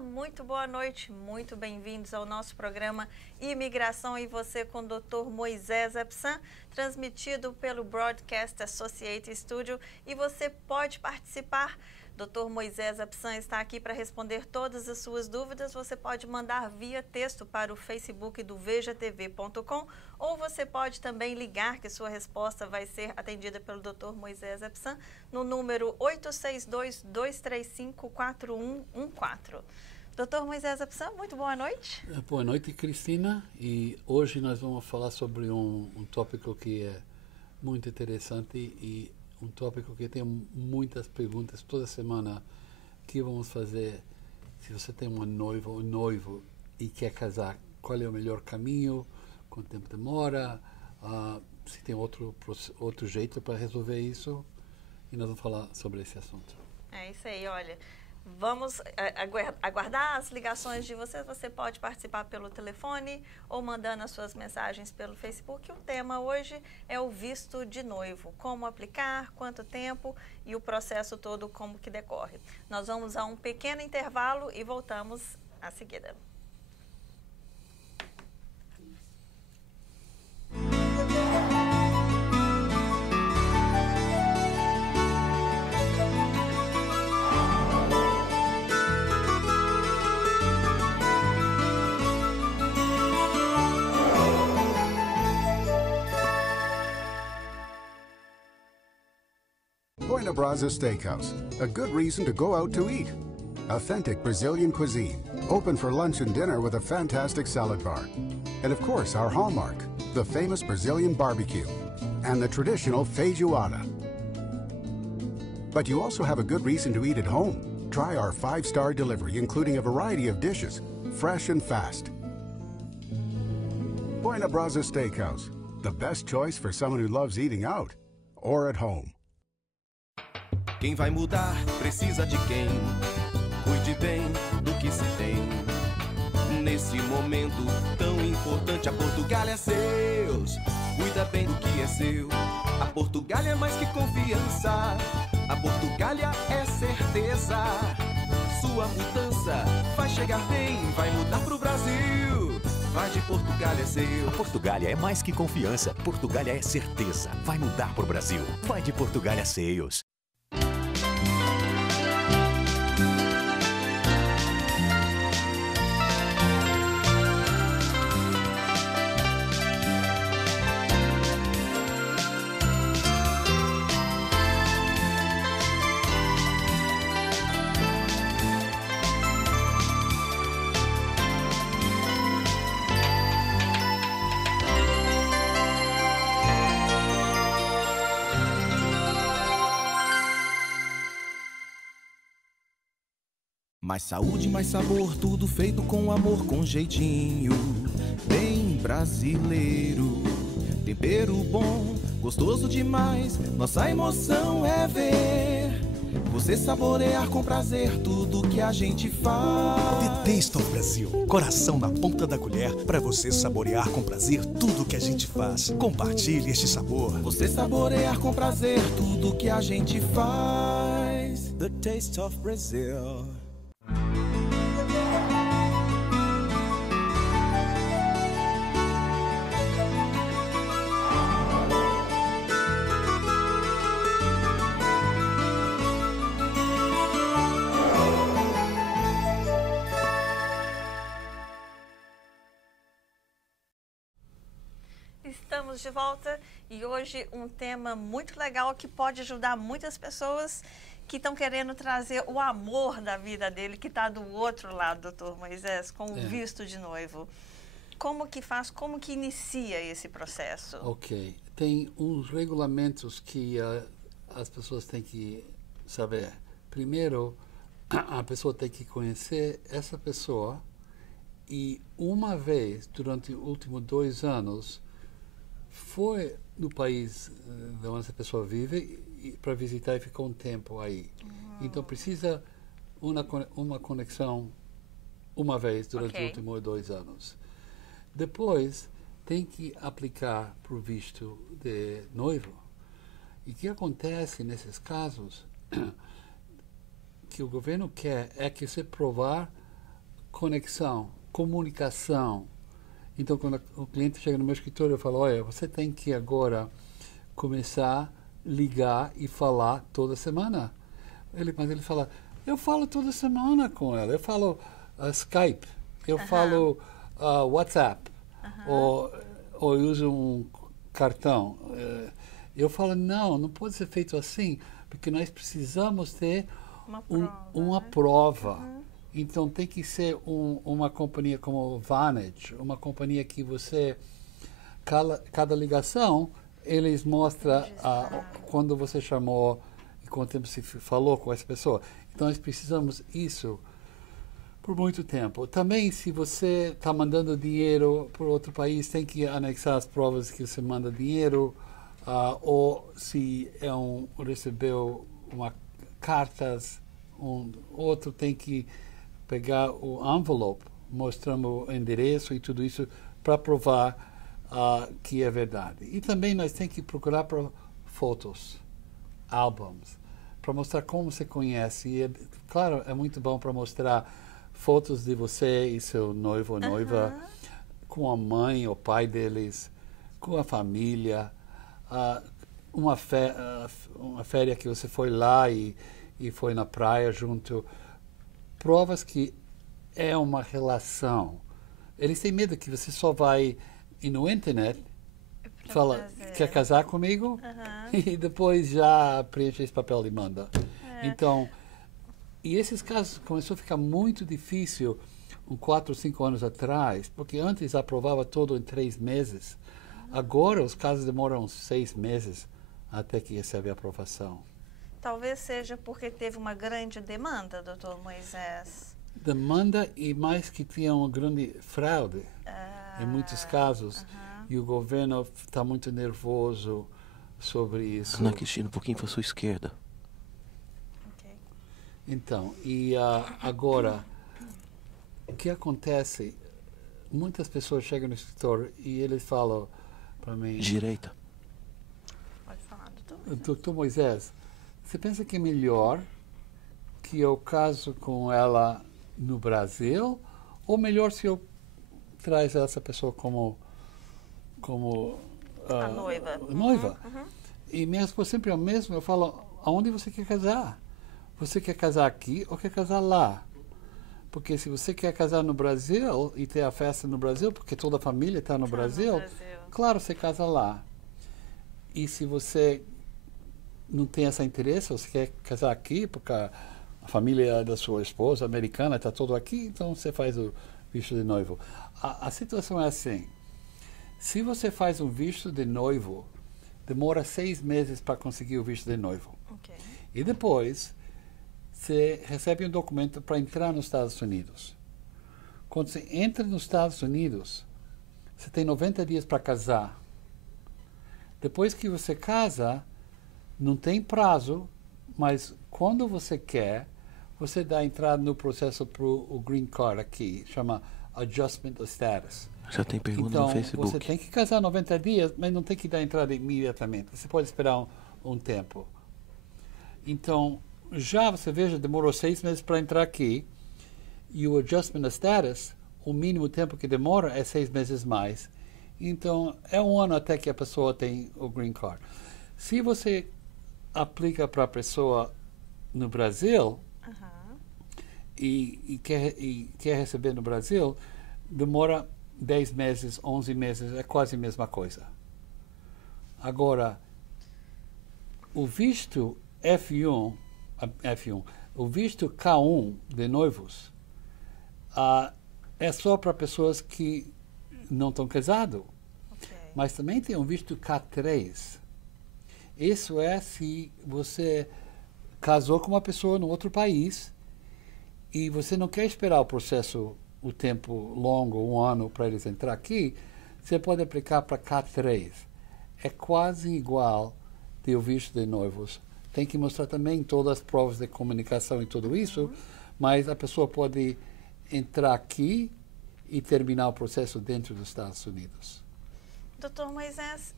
muito boa noite, muito bem-vindos ao nosso programa Imigração e Você com o Dr. Moisés Epsan, transmitido pelo Broadcast Associated Studio, e você pode participar. Dr. Moisés Epsan está aqui para responder todas as suas dúvidas. Você pode mandar via texto para o Facebook do vejatv.com ou você pode também ligar, que sua resposta vai ser atendida pelo Dr. Moisés Epsan no número 862-235-4114. Dr. Moisés Epsan, muito boa noite. Boa noite, Cristina. E hoje nós vamos falar sobre um tópico que é muito interessante e um tópico que tem muitas perguntas toda semana. Que vamos fazer se você tem um noivo e quer casar? Qual é o melhor caminho? Quanto tempo demora? Se tem outro jeito para resolver isso? E nós vamos falar sobre esse assunto. É isso aí, olha. Vamos aguardar as ligações de vocês. Você pode participar pelo telefone ou mandando as suas mensagens pelo Facebook. O tema hoje é o visto de noivo. Como aplicar, quanto tempo e o processo todo como que decorre. Nós vamos a um pequeno intervalo e voltamos a seguida. Buena Brasa Steakhouse, a good reason to go out to eat. Authentic Brazilian cuisine, open for lunch and dinner with a fantastic salad bar. And of course, our hallmark, the famous Brazilian barbecue and the traditional feijoada. But you also have a good reason to eat at home. Try our 5-star delivery, including a variety of dishes, fresh and fast. Buena Brasa Steakhouse, the best choice for someone who loves eating out or at home. Quem vai mudar precisa de quem cuide bem do que se tem. Nesse momento tão importante, a Portugália é seus. Cuida bem do que é seu. A Portugália é mais que confiança. A Portugália é certeza. Sua mudança vai chegar bem, vai mudar pro Brasil. Vai de Portugália é seu. Portugália é mais que confiança. Portugália é certeza. Vai mudar pro Brasil. Vai de Portugália Sales. Mais saúde, mais sabor, tudo feito com amor, com jeitinho bem brasileiro. Tempero bom, gostoso demais, nossa emoção é ver você saborear com prazer tudo que a gente faz. The Taste of Brasil, coração na ponta da colher para você saborear com prazer tudo que a gente faz. Compartilhe este sabor. Você saborear com prazer tudo que a gente faz. The Taste of Brazil. Estamos de volta e hoje um tema muito legal que pode ajudar muitas pessoas que estão querendo trazer o amor da vida dele, que está do outro lado, doutor Moisés, com o visto de noivo. Como que faz, como que inicia esse processo? Ok. Tem uns regulamentos que as pessoas têm que saber. Primeiro, a pessoa tem que conhecer essa pessoa e uma vez, durante os últimos 2 anos, foi no país onde essa pessoa vive para visitar e ficou um tempo aí. Então precisa uma conexão uma vez durante os últimos 2 anos. Depois tem que aplicar para o visto de noivo. E o que acontece nesses casos que o governo quer é que você provar conexão, comunicação. Então, quando o cliente chega no meu escritório, eu falo, olha, você tem que agora começar a ligar e falar toda semana. Mas ele fala, eu falo toda semana com ela. Eu falo Skype, eu falo WhatsApp, ou eu uso um cartão. Eu falo, não pode ser feito assim, porque nós precisamos ter uma prova. Então, tem que ser uma companhia como Vantage, uma companhia que você, cada ligação, eles mostram quando você chamou e quanto tempo você falou com essa pessoa. Então, nós precisamos isso por muito tempo. Também, se você está mandando dinheiro para outro país, tem que anexar as provas que você manda dinheiro, ou se recebeu cartas, outro tem que pegar o envelope, mostrando o endereço e tudo isso para provar que é verdade. E também nós temos que procurar por fotos, álbuns, para mostrar como você conhece. E claro, é muito bom para mostrar fotos de você e seu noivo ou noiva com a mãe ou pai deles, com a família, uma férias que você foi lá e foi na praia junto. Provas que é uma relação. Eles têm medo que você só vai ir no internet, fala, quer casar comigo? E depois já preenche esse papel e manda. Então, e esses casos começou a ficar muito difícil 4 ou 5 anos atrás, porque antes aprovava todo em 3 meses. Agora os casos demoram 6 meses até que recebe a aprovação. Talvez seja porque teve uma grande demanda, doutor Moisés. Demanda e mais que tinha uma grande fraude em muitos casos. E o governo está muito nervoso sobre isso. Ana Cristina, um pouquinho para a sua esquerda. Okay. Então, e agora, o que acontece? Muitas pessoas chegam no escritório e eles falam para mim... Direita. Pode falar, doutor. Doutor Moisés, você pensa que é melhor que eu caso com ela no Brasil ou melhor se eu traz essa pessoa como a noiva? Noiva. E minha esposa sempre é o mesmo. Eu falo, aonde você quer casar? Você quer casar aqui ou quer casar lá? Porque se você quer casar no Brasil e ter a festa no Brasil, porque toda a família está no Brasil, claro, você casa lá. E se você não tem esse interesse, você quer casar aqui, porque a família da sua esposa americana está todo aqui, então você faz o visto de noivo. A situação é assim, se você faz um visto de noivo, demora 6 meses para conseguir o visto de noivo. Okay. E depois, você recebe um documento para entrar nos Estados Unidos. Quando você entra nos Estados Unidos, você tem 90 dias para casar. Depois que você casa, não tem prazo, mas quando você quer, você dá entrada no processo para o Green Card aqui, chama Adjustment of Status. Já tem pergunta então, no Facebook. Você tem que casar 90 dias, mas não tem que dar entrada imediatamente. Você pode esperar um tempo. Então, já você veja, demorou 6 meses para entrar aqui, e o Adjustment of Status, o mínimo tempo que demora é 6 meses mais. Então, é 1 ano até que a pessoa tem o Green Card. Se você aplica para a pessoa no Brasil e quer receber no Brasil, demora 10 meses, 11 meses, é quase a mesma coisa. Agora, o visto F1, o visto K1 de noivos, é só para pessoas que não estão casados. Okay. Mas também tem um visto K3. Isso é se você casou com uma pessoa no outro país e você não quer esperar o processo, o tempo longo, 1 ano, para eles entrar aqui, você pode aplicar para K3. É quase igual de o visto de noivos. Tem que mostrar também todas as provas de comunicação e tudo isso, mas a pessoa pode entrar aqui e terminar o processo dentro dos Estados Unidos. Doutor Moisés,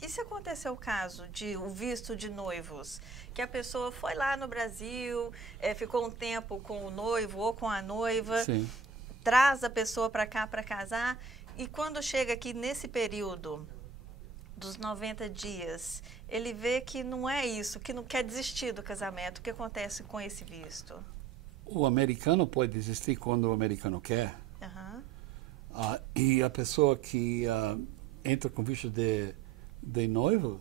e se aconteceu o caso de o visto de noivos, que a pessoa foi lá no Brasil, ficou um tempo com o noivo ou com a noiva, Sim. traz a pessoa para cá para casar, e quando chega aqui nesse período dos 90 dias, ele vê que não é isso, que não quer desistir do casamento. O que acontece com esse visto? O americano pode desistir quando o americano quer. Uhum. E a pessoa que entra com visto de noivo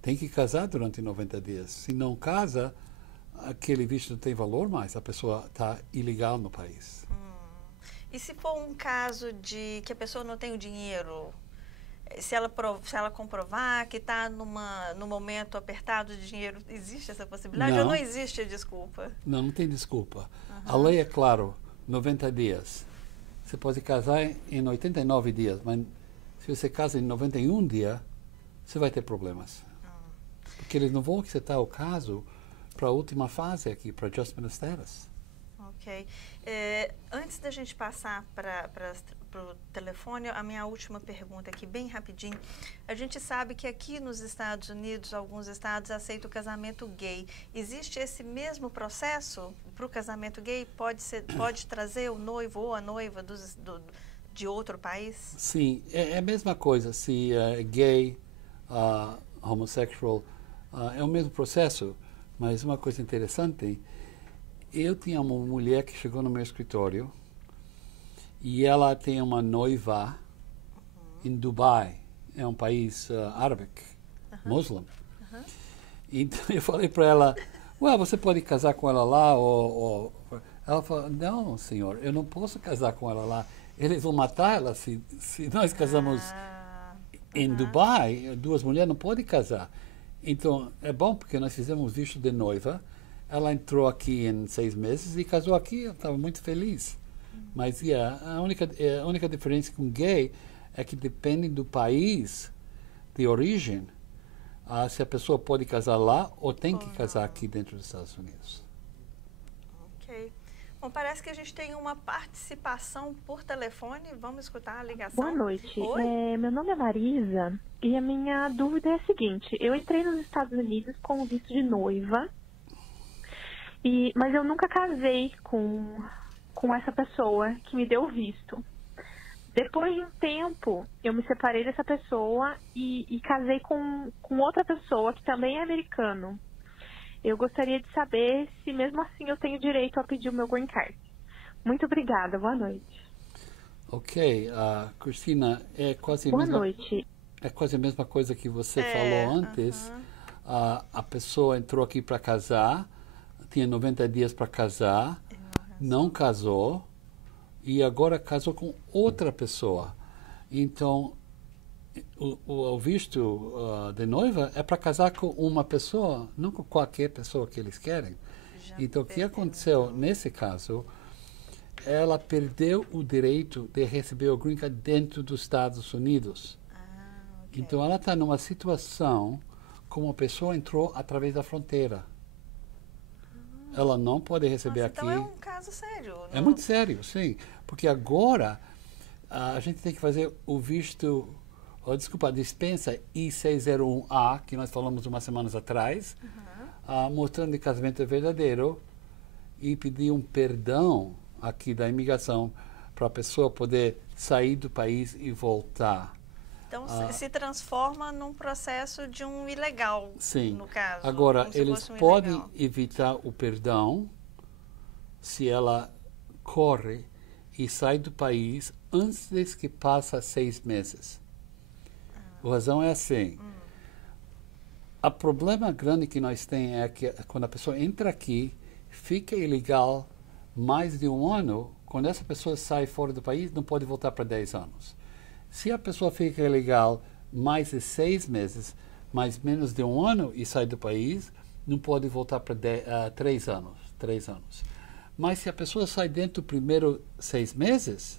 tem que casar durante 90 dias. Se não casa, aquele visto não tem valor mais. A pessoa está ilegal no país. E se for um caso de que a pessoa não tem o dinheiro, se ela comprovar que está num momento apertado de dinheiro, existe essa possibilidade ou não existe a desculpa? Não tem desculpa. A lei é claro, 90 dias. Você pode casar em 89 dias, mas se você casa em 91 dias, você vai ter problemas. Porque eles não vão aceitar o caso para a última fase aqui, para Adjustment of Status. Ok. Antes da gente passar para o telefone, a minha última pergunta aqui, bem rapidinho. A gente sabe que aqui nos Estados Unidos, alguns estados aceitam o casamento gay. Existe esse mesmo processo para o casamento gay? Pode trazer o noivo ou a noiva de outro país? Sim, é a mesma coisa. Se é gay, homossexual, é o mesmo processo. Mas uma coisa interessante, eu tinha uma mulher que chegou no meu escritório e ela tem uma noiva em Dubai, é um país árabe, muslim. Então eu falei para ela, você pode casar com ela lá? Ela falou, não, senhor, eu não posso casar com ela lá. Eles vão matar ela se nós casamos em Dubai. Duas mulheres não podem casar. Então é bom porque nós fizemos visto de noiva. Ela entrou aqui em 6 meses e casou aqui. Eu estava muito feliz. Mas a única diferença com gay é que depende do país de origem, se a pessoa pode casar lá ou tem que casar aqui dentro dos Estados Unidos. Ok. Bom, parece que a gente tem uma participação por telefone. Vamos escutar a ligação. Boa noite. Oi? Meu nome é Marisa e a minha dúvida é a seguinte. Eu entrei nos Estados Unidos com o visto de noiva. Mas eu nunca casei com essa pessoa que me deu o visto. Depois de um tempo, eu me separei dessa pessoa e casei com outra pessoa que também é americano. Eu gostaria de saber se mesmo assim eu tenho direito a pedir o meu green card. Muito obrigada, boa noite. Ok, Cristina, é quase a mesma coisa que você falou antes. A pessoa entrou aqui para casar, tinha 90 dias para casar, não casou e agora casou com outra pessoa. Então, o visto de noiva é para casar com uma pessoa, não com qualquer pessoa que eles querem. Então, o que aconteceu nesse caso, ela perdeu o direito de receber o green card dentro dos Estados Unidos. Okay. Então, ela está numa situação como a pessoa entrou através da fronteira. Ela não pode receber aqui. Então é um caso sério. É muito sério, sim. Porque agora a gente tem que fazer o visto, a dispensa I-601A, que nós falamos umas semanas atrás, mostrando que o casamento é verdadeiro, e pedir um perdão aqui da imigração para a pessoa poder sair do país e voltar. Então se transforma num processo de um ilegal, sim. No caso. Agora, eles podem evitar o perdão se ela corre e sai do país antes que passa 6 meses. A razão é assim. O problema grande que nós temos é que quando a pessoa entra aqui, fica ilegal mais de 1 ano, quando essa pessoa sai fora do país, não pode voltar para 10 anos. Se a pessoa fica ilegal mais de 6 meses, mais menos de 1 ano e sai do país, não pode voltar para 3 anos. 3 anos. Mas se a pessoa sai dentro do primeiro 6 meses,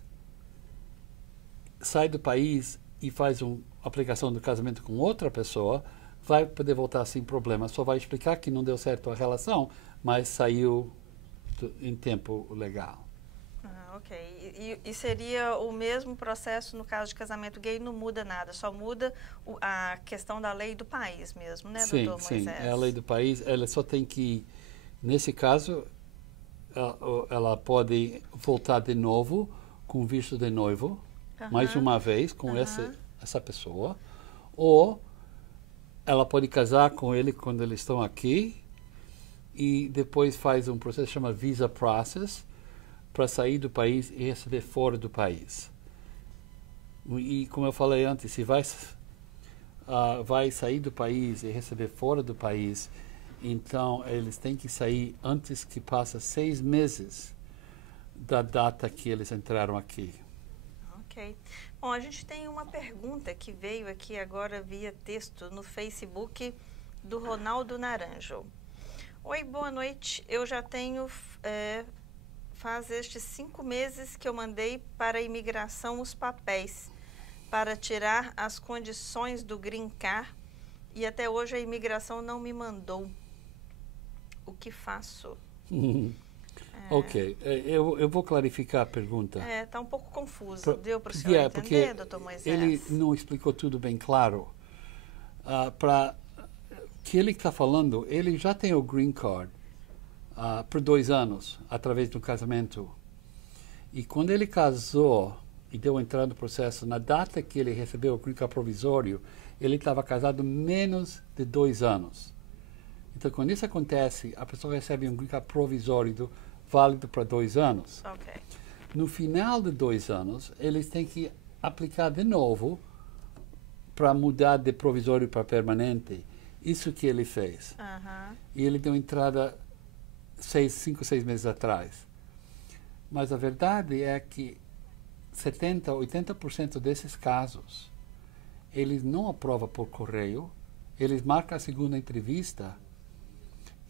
sai do país e faz uma aplicação do casamento com outra pessoa, vai poder voltar sem problema. Só vai explicar que não deu certo a relação, mas saiu em tempo legal. Ok. E seria o mesmo processo no caso de casamento gay, não muda nada, só muda a questão da lei do país mesmo, né, sim, doutor Moisés? Sim, é a lei do país. Ela só tem que, nesse caso, ela pode voltar de novo com visto de noivo, mais uma vez com essa pessoa, ou ela pode casar com ele quando eles estão aqui e depois faz um processo que chama visa process para sair do país e receber fora do país. E como eu falei antes, se vai sair do país e receber fora do país, então eles têm que sair antes que passe 6 meses da data que eles entraram aqui. Ok. Bom, a gente tem uma pergunta que veio aqui agora via texto no Facebook do Ronaldo Naranjo. Oi, boa noite. Eu já tenho, faz estes 5 meses que eu mandei para a imigração os papéis para tirar as condições do Green Card e até hoje a imigração não me mandou. O que faço? Ok, eu vou clarificar a pergunta. Está um pouco confuso. Deu para o senhor entender, doutor Moisés? Ele não explicou tudo bem claro. Para que ele está falando, ele já tem o Green Card por 2 anos, através do casamento. E quando ele casou e deu entrada no processo, na data que ele recebeu o Green Card provisório, ele estava casado menos de 2 anos. Então, quando isso acontece, a pessoa recebe um Green Card provisório válido para 2 anos. Okay. No final de 2 anos, eles têm que aplicar de novo para mudar de provisório para permanente. Isso que ele fez. E ele deu entrada 5, 6 meses atrás. Mas a verdade é que 70%, 80% desses casos, eles não aprovam por correio, eles marcam a segunda entrevista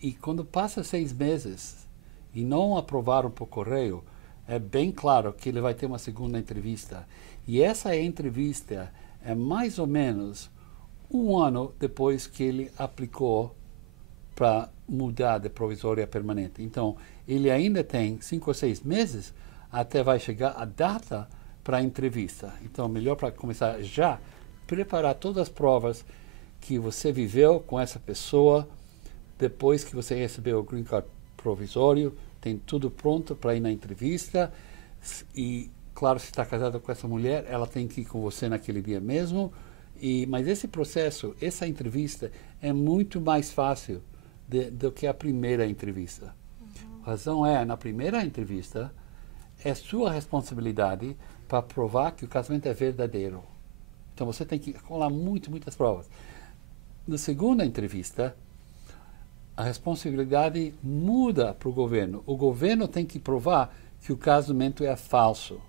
e quando passa 6 meses e não aprovaram por correio, é bem claro que ele vai ter uma segunda entrevista. E essa entrevista é mais ou menos 1 ano depois que ele aplicou para mudar de provisório a permanente. Então, ele ainda tem 5 ou 6 meses até vai chegar a data para a entrevista. Então, melhor para começar já, preparar todas as provas que você viveu com essa pessoa depois que você recebeu o Green Card provisório, tem tudo pronto para ir na entrevista e, claro, se está casado com essa mulher, ela tem que ir com você naquele dia mesmo. Mas esse processo, essa entrevista é muito mais fácil do que a primeira entrevista. A razão é, na primeira entrevista, é sua responsabilidade para provar que o casamento é verdadeiro. Então você tem que colar muitas provas. Na segunda entrevista, a responsabilidade muda para o governo. O governo tem que provar que o casamento é falso.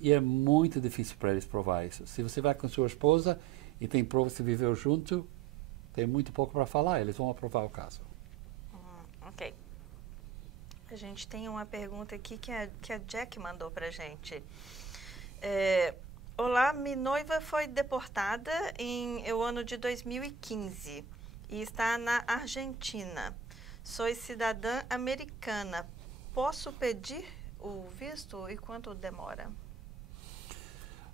E é muito difícil para eles provar isso. Se você vai com sua esposa e tem prova que você viveu junto, tem muito pouco para falar, eles vão aprovar o caso. Ok. A gente tem uma pergunta aqui que a Jack mandou para a gente. Olá, minha noiva foi deportada em o ano de 2015 e está na Argentina. Sou cidadã americana. Posso pedir o visto e quanto demora?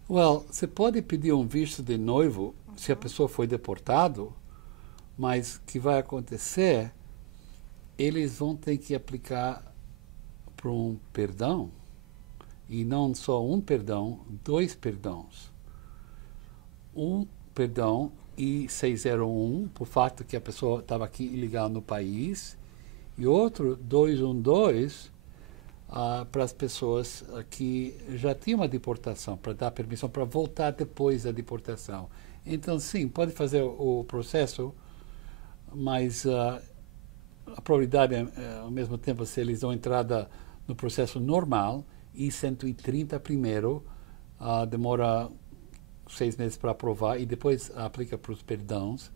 Você pode pedir um visto de noivo se a pessoa foi deportada, mas o que vai acontecer, eles vão ter que aplicar para um perdão, e não só um perdão, 2 perdões. Um perdão I-601, por fato que a pessoa estava aqui ilegal no país, e outro 212 para as pessoas que já tinham uma deportação, para dar permissão para voltar depois da deportação. Então, sim, pode fazer o processo, mas a probabilidade é, ao mesmo tempo, se eles dão entrada no processo normal, e 130 primeiro, demora 6 meses para aprovar, e depois aplica para os perdões,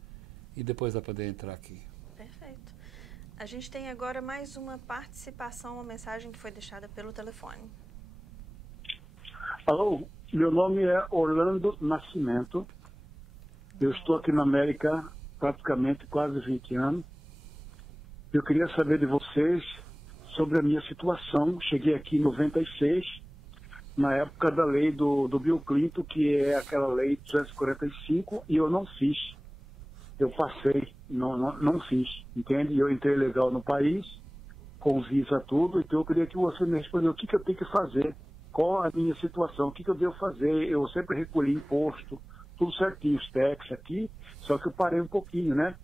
e depois vai poder entrar aqui. Perfeito. A gente tem agora mais uma participação, uma mensagem que foi deixada pelo telefone. Alô, meu nome é Orlando Nascimento. Eu estou aqui na América praticamente quase 20 anos. Eu queria saber de vocês sobre a minha situação. Cheguei aqui em 96, na época da lei do Bill Clinton, que é aquela lei 245, e eu não fiz. Eu passei, não fiz, entende? Eu entrei legal no país, com visa tudo, então eu queria que você me respondesse o que eu tenho que fazer qual a minha situação, o que eu devo fazer. Eu sempre recolhi imposto, tudo certinho, os taxas aqui, só que eu parei um pouquinho, né?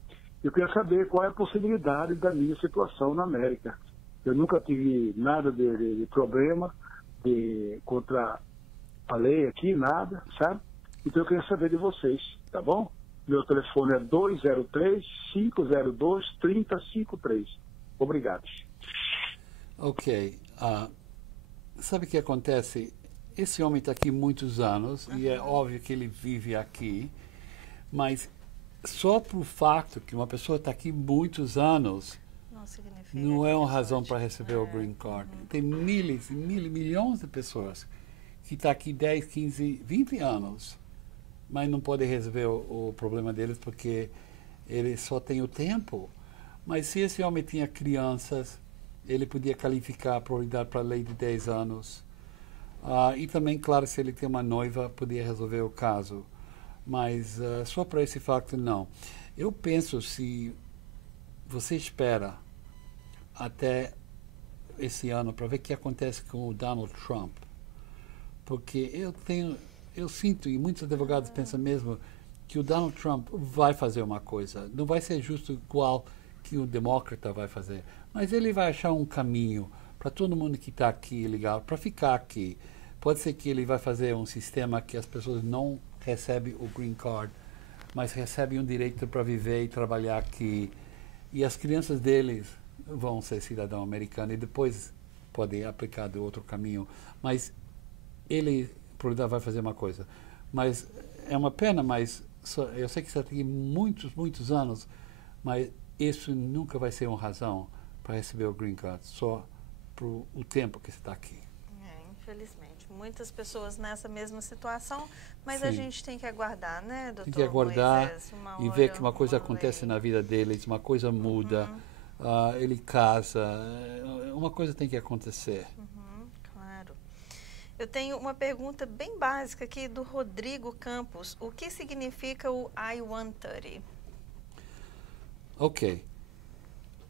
Eu queria saber qual é a possibilidade da minha situação na América. Eu nunca tive nada de problema contra a lei aqui, nada, sabe? Então eu queria saber de vocês, tá bom? Meu telefone é 203-502-3053. Obrigado. Ok. Sabe o que acontece? Esse homem está aqui muitos anos e é óbvio que ele vive aqui, mas só por fato que uma pessoa está aqui muitos anos não é uma razão para receber o Green Card. Tem milhões, milhões de pessoas que estão aqui 10, 15, 20 anos, mas não podem resolver o problema deles porque eles só têm o tempo. Mas se esse homem tinha crianças, ele podia qualificar a prioridade para a lei de 10 anos. E também, claro, se ele tem uma noiva, podia resolver o caso. Mas só para esse facto, não. Eu penso, se você espera até esse ano para ver o que acontece com o Donald Trump, porque eu sinto, e muitos advogados pensam mesmo, que o Donald Trump vai fazer uma coisa. Não vai ser justo igual que o demócrata vai fazer, mas ele vai achar um caminho para todo mundo que está aqui legal, para ficar aqui. Pode ser que ele vai fazer um sistema que as pessoas não recebem o Green Card, mas recebem um direito para viver e trabalhar aqui. E as crianças deles vão ser cidadão americano e depois podem aplicar de outro caminho. Mas ele, por exemplo, vai fazer uma coisa. Mas é uma pena, mas eu sei que você tem muitos anos, mas isso nunca vai ser uma razão para receber o Green Card, só por o tempo que você está aqui. Infelizmente. Muitas pessoas nessa mesma situação, mas Sim. A gente tem que aguardar, né, doutor? Tem que aguardar Moisés, e ver que uma coisa acontece na vida deles, uma coisa muda, ele casa, uma coisa tem que acontecer. Claro. Eu tenho uma pergunta bem básica aqui do Rodrigo Campos. O que significa o I-130? Ok.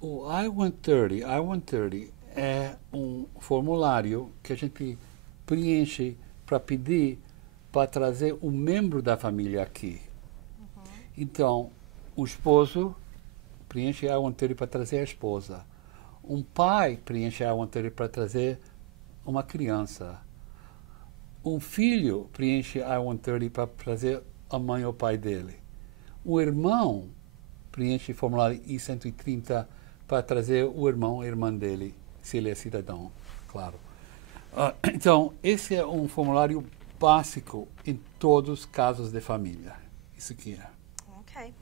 O I-130 é um formulário que a gente preenche para pedir para trazer um membro da família aqui. Então, o esposo preenche a I-130 para trazer a esposa. Um pai preenche a I-130 para trazer uma criança. Um filho preenche a I-130 para trazer a mãe ou o pai dele. Um irmão preenche o formulário I-130 para trazer o irmão ou a irmã dele, se ele é cidadão, claro. Então, esse é um formulário básico em todos os casos de família. Isso aqui é. Ok.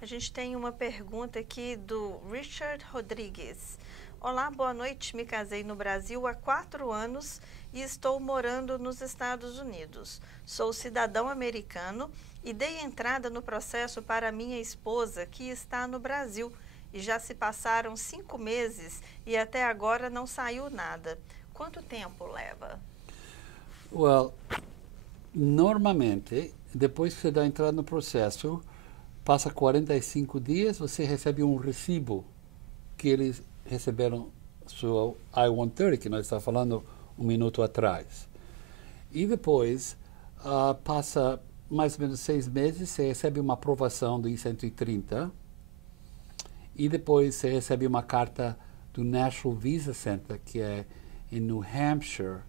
A gente tem uma pergunta aqui do Richard Rodrigues. Olá, boa noite. Me casei no Brasil há 4 anos e estou morando nos Estados Unidos. Sou cidadão americano e dei entrada no processo para minha esposa, que está no Brasil. E já se passaram 5 meses e até agora não saiu nada. Quanto tempo leva? Well, normalmente, depois que você dá entrada no processo, passa 45 dias, você recebe um recibo que eles receberam sua I-130, que nós estávamos falando um minuto atrás. E depois, passa mais ou menos 6 meses, você recebe uma aprovação do I-130, e depois você recebe uma carta do National Visa Center, que é em New Hampshire.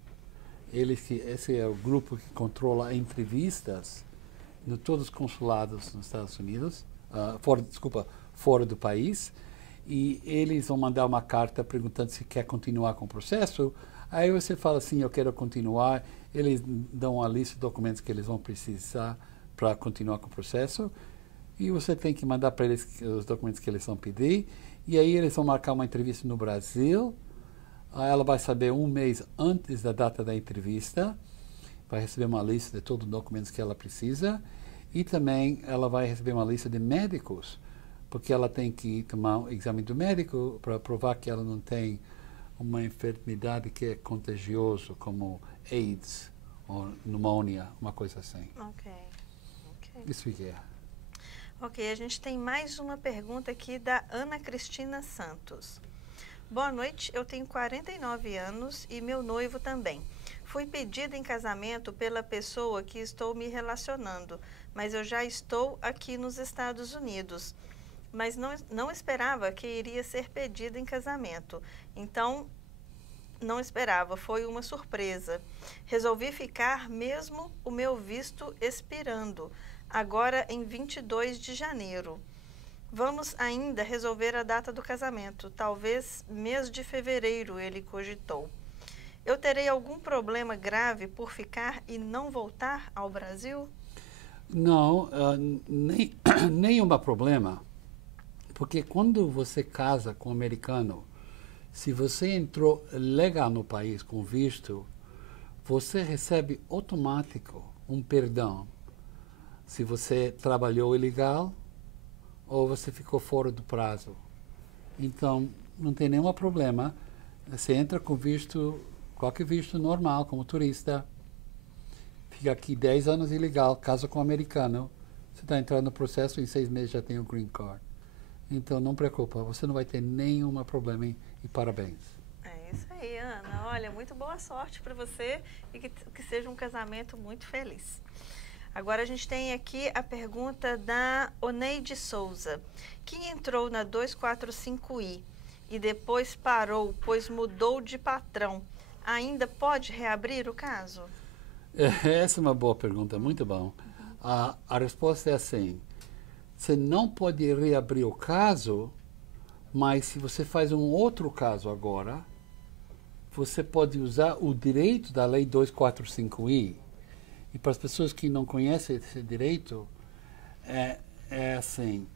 Esse é o grupo que controla entrevistas em todos os consulados nos Estados Unidos, fora do país, e eles vão mandar uma carta perguntando se quer continuar com o processo. Aí você fala assim, eu quero continuar, eles dão uma lista de documentos que eles vão precisar para continuar com o processo, e você tem que mandar para eles os documentos que eles vão pedir, e aí eles vão marcar uma entrevista no Brasil. Ela vai saber 1 mês antes da data da entrevista, vai receber uma lista de todos os documentos que ela precisa, e também ela vai receber uma lista de médicos, porque ela tem que tomar um exame do médico para provar que ela não tem uma enfermidade que é contagiosa, como AIDS ou pneumonia, uma coisa assim. Ok. Isso que é. Ok, a gente tem mais uma pergunta aqui da Ana Cristina Santos. Boa noite, eu tenho 49 anos e meu noivo também. fui pedida em casamento pela pessoa que estou me relacionando, mas eu já estou aqui nos Estados Unidos. Mas não esperava que iria ser pedida em casamento. Então, não esperava, foi uma surpresa. Resolvi ficar mesmo o meu visto expirando, agora em 22 de janeiro. Vamos ainda resolver a data do casamento, talvez mês de fevereiro, ele cogitou. Eu terei algum problema grave por ficar e não voltar ao Brasil? Não, nenhum problema. Porque quando você casa com um americano, se você entrou legal no país com visto, você recebe automático um perdão. Se você trabalhou ilegal ou você ficou fora do prazo. Então, não tem nenhum problema. Você entra com visto, qualquer visto normal, como turista, fica aqui 10 anos ilegal, casa com um americano, você está entrando no processo, em 6 meses já tem o green card. Então, não preocupa, você não vai ter nenhum problema e parabéns. É isso aí, Ana. Olha, muito boa sorte para você e que seja um casamento muito feliz. Agora a gente tem aqui a pergunta da Oneide Souza, que entrou na 245i e depois parou, pois mudou de patrão. Ainda pode reabrir o caso? Essa é uma boa pergunta, muito bom. A resposta é assim. Você não pode reabrir o caso, mas se você faz um outro caso agora, você pode usar o direito da Lei 245i. E para as pessoas que não conhecem esse direito, é assim.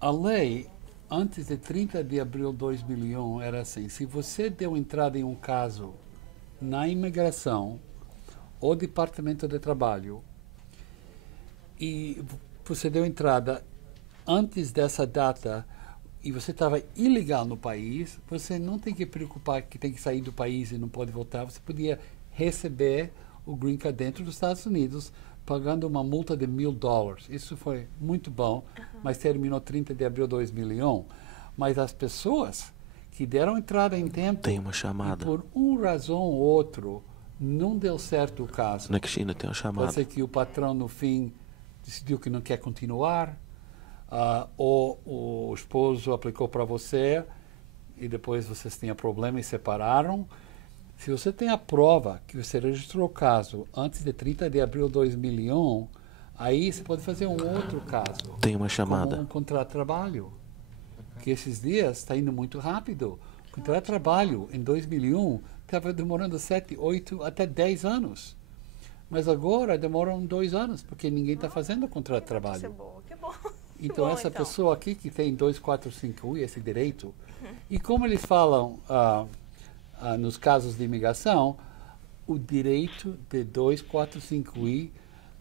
A lei, antes de 30 de abril de 2001, era assim. Se você deu entrada em um caso na imigração ou Departamento de Trabalho e você deu entrada antes dessa data e você estava ilegal no país, você não tem que preocupar que tem que sair do país e não pode voltar. Você podia receber o green card dentro dos Estados Unidos, pagando uma multa de $1.000. Isso foi muito bom, mas terminou 30 de abril de 2001. Mas as pessoas que deram entrada em tempo, tem uma chamada. E por uma razão ou outra, não deu certo o caso. Na Cristina tem uma chamada. Pode ser que o patrão, no fim, decidiu que não quer continuar, ou o esposo aplicou para você e depois vocês tinham problema e separaram. Se você tem a prova que você registrou o caso antes de 30 de abril de 2001, aí você pode fazer um outro caso. Tem uma chamada. Como um contrato de trabalho. Que esses dias está indo muito rápido. O contrato de trabalho em 2001 estava demorando 7, 8, até 10 anos. Mas agora demoram 2 anos, porque ninguém está fazendo o contrato de trabalho. Que bom, que bom. Então, essa pessoa aqui que tem 245i, esse direito, e como eles falam nos casos de imigração, o direito de 245i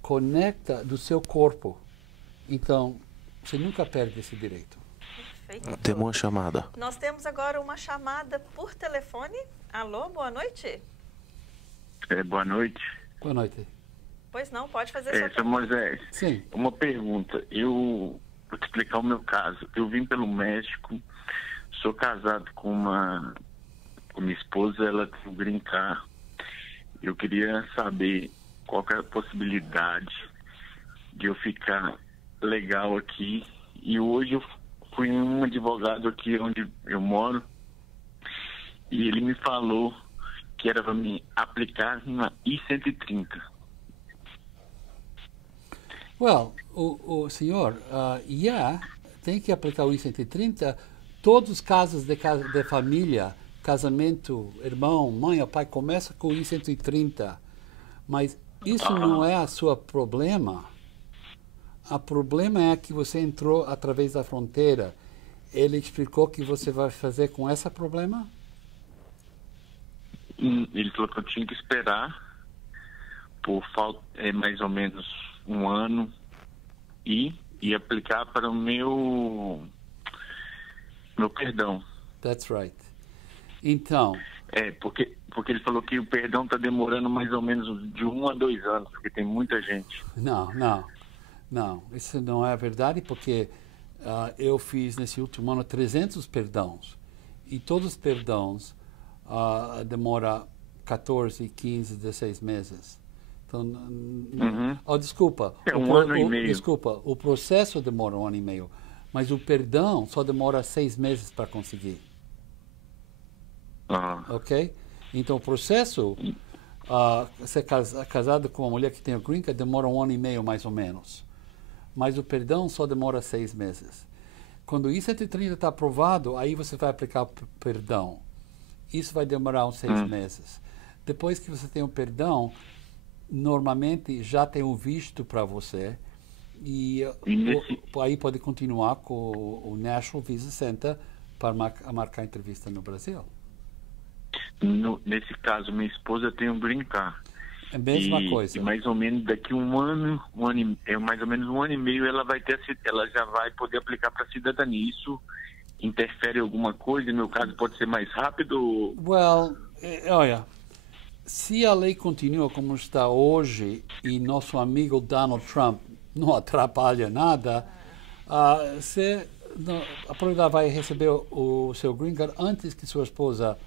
conecta do seu corpo. Então, você nunca perde esse direito. Perfeito. Temos uma chamada. Nós temos agora uma chamada por telefone. Alô, boa noite. Boa noite. Boa noite. Pois não, pode fazer sua pergunta. Moisés, sim. Uma pergunta. Eu vou te explicar o meu caso. Eu vim pelo México, sou casado com minha esposa, ela tem um green card. Eu queria saber qual que é a possibilidade de eu ficar legal aqui. E hoje eu fui um advogado aqui onde eu moro e ele me falou que era para me aplicar uma I-130. Well, o senhor, tem que aplicar o I-130. Todos os casos de família, casamento, irmão, mãe ou pai, começa com o I-130. Mas isso não é o seu problema. O problema é que você entrou através da fronteira. Ele explicou o que você vai fazer com esse problema? Ele falou que eu tinha que esperar por mais ou menos um ano e aplicar para o meu perdão. That's right. Então... porque ele falou que o perdão está demorando mais ou menos de 1 a 2 anos, porque tem muita gente. Não, isso não é verdade, porque eu fiz nesse último ano 300 perdões. E todos os perdões demora 14, 15, 16 meses. Então, desculpa. Um ano e meio. Desculpa, o processo demora 1 ano e meio, mas o perdão só demora 6 meses para conseguir. Ok? Então, o processo, ser casado com uma mulher que tem o green card demora 1 ano e meio, mais ou menos. Mas o perdão só demora 6 meses. Quando o I-130 está aprovado, aí você vai aplicar o perdão. Isso vai demorar uns 6 meses. Depois que você tem o perdão, normalmente já tem um visto para você. E aí pode continuar com o National Visa Center para marcar entrevista no Brasil. Nesse caso, minha esposa tem um green card. É a mesma coisa. E mais ou menos daqui mais ou menos um ano e meio, ela já vai poder aplicar para cidadania. Isso interfere em alguma coisa? No meu caso, pode ser mais rápido? Well, olha, se a lei continua como está hoje e nosso amigo Donald Trump não atrapalha nada, a probabilidade vai receber o seu green card antes que sua esposa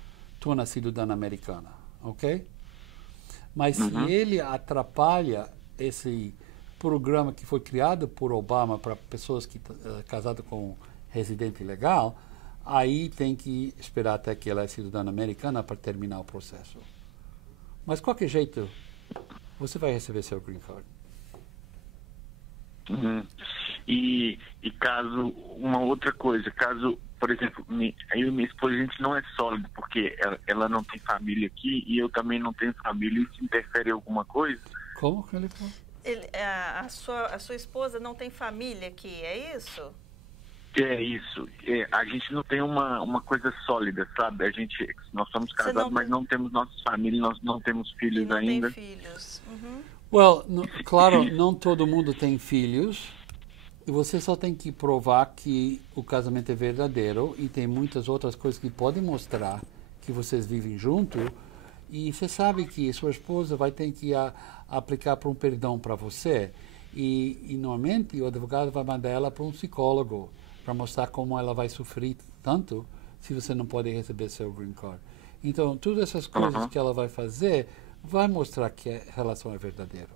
torne cidadã americana, ok? Mas se ele atrapalha esse programa que foi criado por Obama para pessoas que casadas com residente legal, aí tem que esperar até que ela é cidadã americana para terminar o processo. Mas, de qualquer jeito, você vai receber seu green card. E caso, uma outra coisa, caso, por exemplo, eu e minha esposa, a gente não é sólido, porque ela não tem família aqui e eu também não tenho família. Isso interfere em alguma coisa? Como que ele falou? A sua esposa não tem família aqui, é isso? É isso. A gente não tem uma coisa sólida, sabe? Nós somos casados, mas não temos nossas famílias, nós não temos filhos ainda. Não tem filhos. Well, claro, não todo mundo tem filhos. E você só tem que provar que o casamento é verdadeiro, e tem muitas outras coisas que podem mostrar que vocês vivem junto. E você sabe que sua esposa vai ter que aplicar para um perdão para você. E normalmente o advogado vai mandar ela para um psicólogo para mostrar como ela vai sofrer tanto se você não pode receber seu green card. Então, todas essas coisas que ela vai fazer vai mostrar que a relação é verdadeira.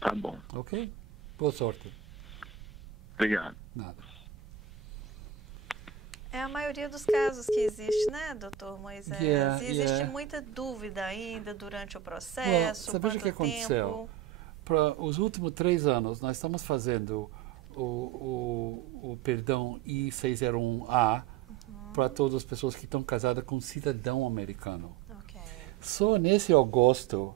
Tá bom. Ok? Boa sorte. Obrigado. Nada. É a maioria dos casos que existe, né, doutor Moisés? Existe muita dúvida ainda durante o processo. Sabe o que aconteceu? Para os últimos 3 anos, nós estamos fazendo o perdão I-601A para todas as pessoas que estão casadas com um cidadão americano. Okay. Só nesse agosto,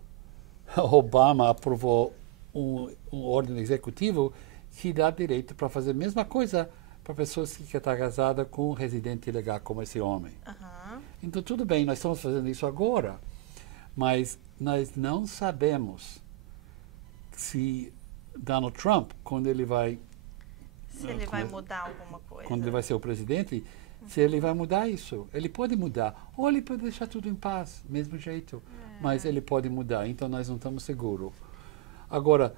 Obama aprovou um ordem executivo que dá direito para fazer a mesma coisa para pessoas que estão casadas com um residente ilegal como esse homem. Então, tudo bem, nós estamos fazendo isso agora, mas nós não sabemos se Donald Trump, quando ele vai... Se ele vai mudar alguma coisa. Quando ele vai ser o presidente, se ele vai mudar isso. Ele pode mudar, ou ele pode deixar tudo em paz, mesmo jeito. Mas ele pode mudar, então nós não estamos seguros. Agora,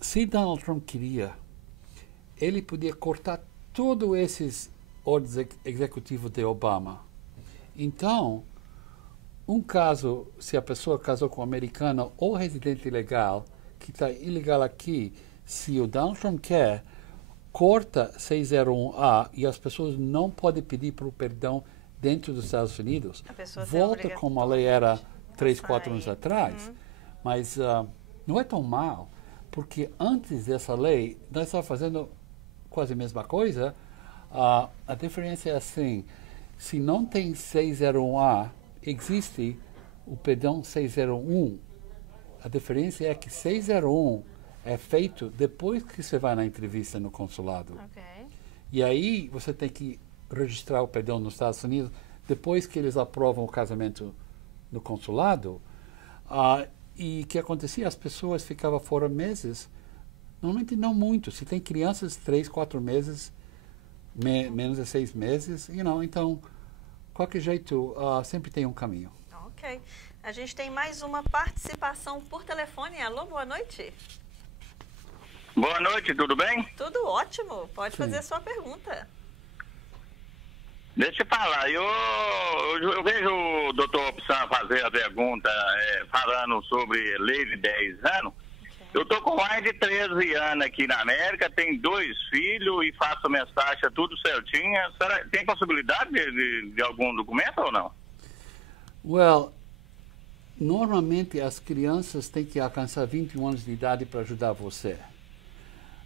se Donald Trump queria, ele podia cortar todos esses ordens executivos de Obama. Então, um caso, se a pessoa casou com um americano ou residente ilegal, que está ilegal aqui, se o Donald Trump quer, corta 601A e as pessoas não podem pedir por perdão dentro dos Estados Unidos. Volta como a lei era 3, 4 anos atrás. Mas não é tão mal, porque antes dessa lei, nós estávamos fazendo quase a mesma coisa. A diferença é assim, se não tem 601A, existe o perdão 601. A diferença é que 601 é feito depois que você vai na entrevista no consulado. E aí você tem que registrar o perdão nos Estados Unidos depois que eles aprovam o casamento no consulado. E o que acontecia? As pessoas ficavam fora meses. Normalmente não muito. Se tem crianças, 3, 4 meses, menos de 6 meses. Então, qualquer jeito, sempre tem um caminho. Ok. A gente tem mais uma participação por telefone. Alô, boa noite. Boa noite, tudo bem? Tudo ótimo. Pode fazer a sua pergunta. Deixa eu falar, eu vejo o doutor Opsan fazer a pergunta falando sobre lei de 10 anos. Eu tô com mais de 13 anos aqui na América, tenho 2 filhos e faço minhas taxas tudo certinho. Tem possibilidade de algum documento ou não? Well, normalmente as crianças têm que alcançar 21 anos de idade para ajudar você.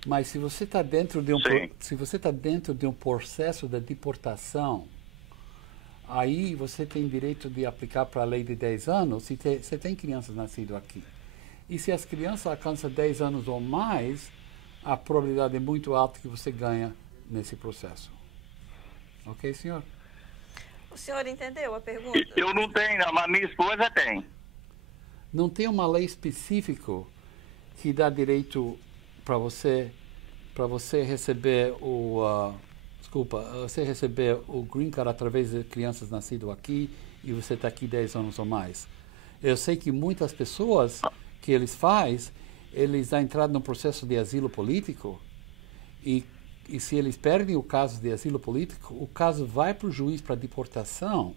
Mas se você está dentro de um processo de deportação, aí você tem direito de aplicar para a lei de 10 anos se você tem crianças nascidas aqui. E se as crianças alcançam 10 anos ou mais, a probabilidade é muito alta que você ganha nesse processo. Ok, senhor? O senhor entendeu a pergunta? Eu não tenho, não, mas minha esposa tem. Não tem uma lei específica que dá direito para você receber você receber o green card através de crianças nascidas aqui e você está aqui 10 anos ou mais. Eu sei que muitas pessoas que eles dão entrada no processo de asilo político e se eles perdem o caso de asilo político, o caso vai para o juiz para deportação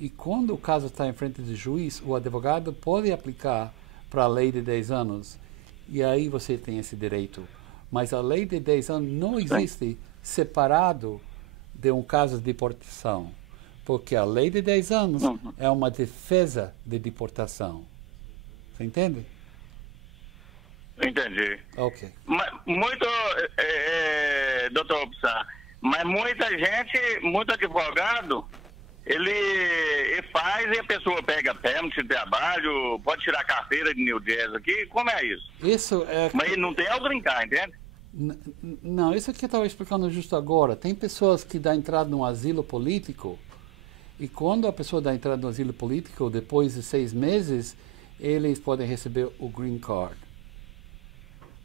e quando o caso está em frente do juiz, o advogado pode aplicar para a lei de 10 anos e aí você tem esse direito. Mas a lei de 10 anos não existe separado de um caso de deportação, porque a lei de 10 anos é uma defesa de deportação. Você entende? Entendi. Ok. Mas, doutor Opsan, mas muita gente, muito advogado, ele faz e a pessoa pega permit de trabalho, pode tirar a carteira de New Jersey aqui, como é isso? Isso é... Mas ele não tem ao brincar, entende? Não, isso que eu estava explicando justo agora. Tem pessoas que dão entrada no asilo político e quando a pessoa dá entrada no asilo político, depois de 6 meses, eles podem receber o green card.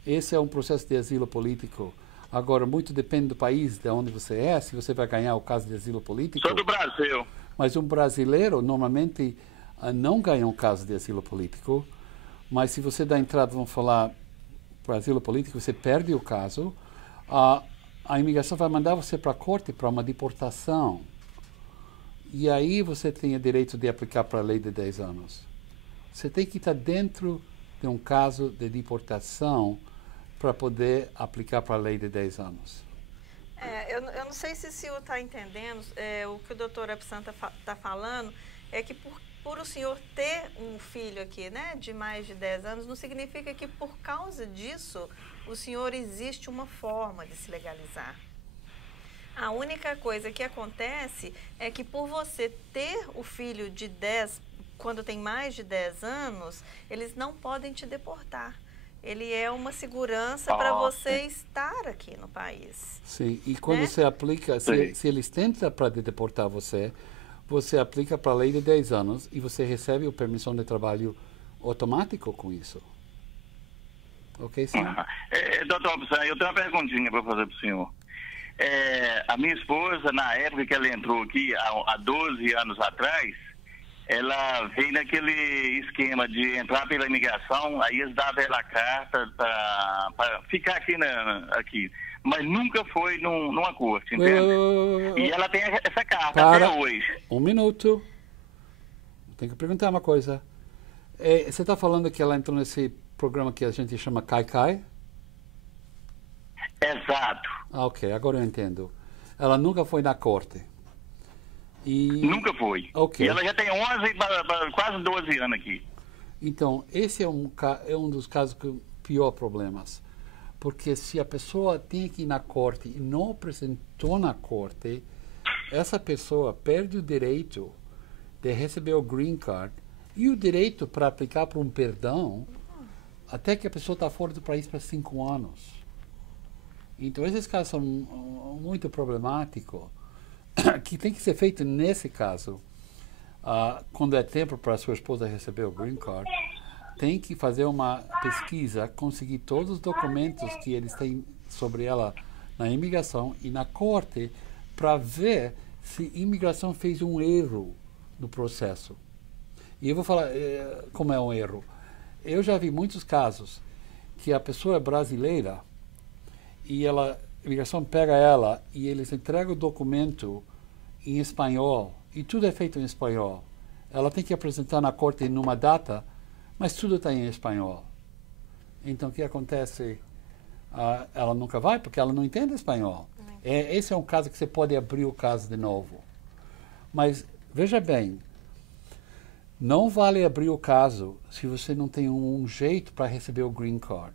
Esse é um processo de asilo político. Agora, muito depende do país de onde você é, se você vai ganhar o caso de asilo político. Sou do Brasil. Mas um brasileiro, normalmente, não ganha um caso de asilo político. Mas se você dá entrada, vamos falar, para asilo político, você perde o caso, a imigração vai mandar você para a corte para uma deportação. E aí você tem o direito de aplicar para a lei de 10 anos. Você tem que estar dentro de um caso de deportação para poder aplicar para a lei de 10 anos. Eu não sei se o senhor está entendendo, o que o doutor Opsan está falando é que por o senhor ter um filho aqui, né, de mais de 10 anos, não significa que por causa disso o senhor existe uma forma de se legalizar. A única coisa que acontece é que por você ter o filho de 10, quando tem mais de 10 anos, eles não podem te deportar. Ele é uma segurança para você estar aqui no país. Sim, e quando você aplica, se eles tentam para deportar você, você aplica para a lei de 10 anos e você recebe a permissão de trabalho automático com isso. Ok, senhor? Doutor Opsan, eu tenho uma perguntinha para fazer para o senhor. A minha esposa, na época que ela entrou aqui, há 12 anos atrás, ela veio naquele esquema de entrar pela imigração, aí eles davam ela a carta para ficar aqui. Mas nunca foi numa corte, entende? E ela tem essa carta até hoje. Um minuto. Tenho que perguntar uma coisa. Você está falando que ela entrou nesse programa que a gente chama Kai? Exato. Ok, agora eu entendo. Ela nunca foi na corte. Nunca foi. Okay. E ela já tem 11, quase 12 anos aqui. Então, esse é um dos casos que pior problemas. Porque se a pessoa tem que ir na corte e não apresentou na corte, essa pessoa perde o direito de receber o green card e o direito para aplicar para um perdão até que a pessoa está fora do país para 5 anos. Então, esses casos são muito problemáticos. Que tem que ser feito nesse caso, quando é tempo para a sua esposa receber o green card, tem que fazer uma pesquisa, conseguir todos os documentos que eles têm sobre ela na imigração e na corte para ver se a imigração fez um erro no processo. E eu vou falar como é um erro. Eu já vi muitos casos que a pessoa é brasileira e a imigração pega ela e eles entregam o documento em espanhol, e tudo é feito em espanhol. Ela tem que apresentar na corte numa data, mas tudo está em espanhol. Então, o que acontece? Ela nunca vai, porque ela não entende espanhol. Esse é um caso que você pode abrir o caso de novo. Mas, veja bem, não vale abrir o caso se você não tem um jeito para receber o green card.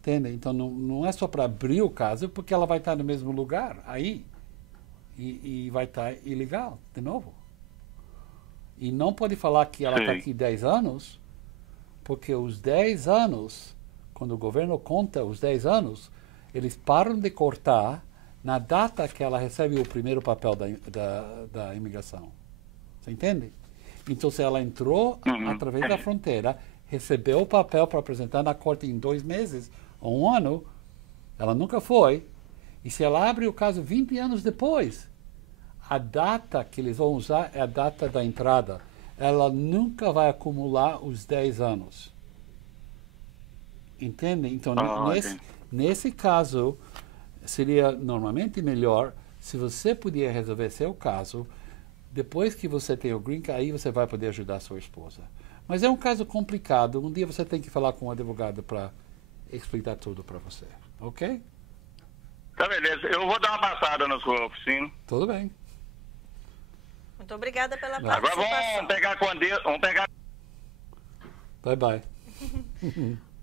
Entende? Então, não é só para abrir o caso, porque ela vai estar no mesmo lugar, aí, e vai estar ilegal, de novo. E não pode falar que ela está aqui 10 anos, porque os 10 anos, quando o governo conta os 10 anos, eles param de cortar na data que ela recebe o primeiro papel da imigração. Você entende? Então, se ela entrou através da fronteira, recebeu o papel para apresentar na corte em 2 meses ou 1 ano, ela nunca foi. E se ela abre o caso 20 anos depois, a data que eles vão usar é a data da entrada. Ela nunca vai acumular os 10 anos. Entende? Então, nesse caso, seria normalmente melhor se você puder resolver seu caso, depois que você tem o green card, aí você vai poder ajudar a sua esposa. Mas é um caso complicado. Um dia você tem que falar com um advogado para explicar tudo para você. Ok? Tá, beleza. Eu vou dar uma passada na sua oficina. Tudo bem. Muito obrigada pela participação. Agora vamos pegar com Deus. Vamos pegar. Bye, bye.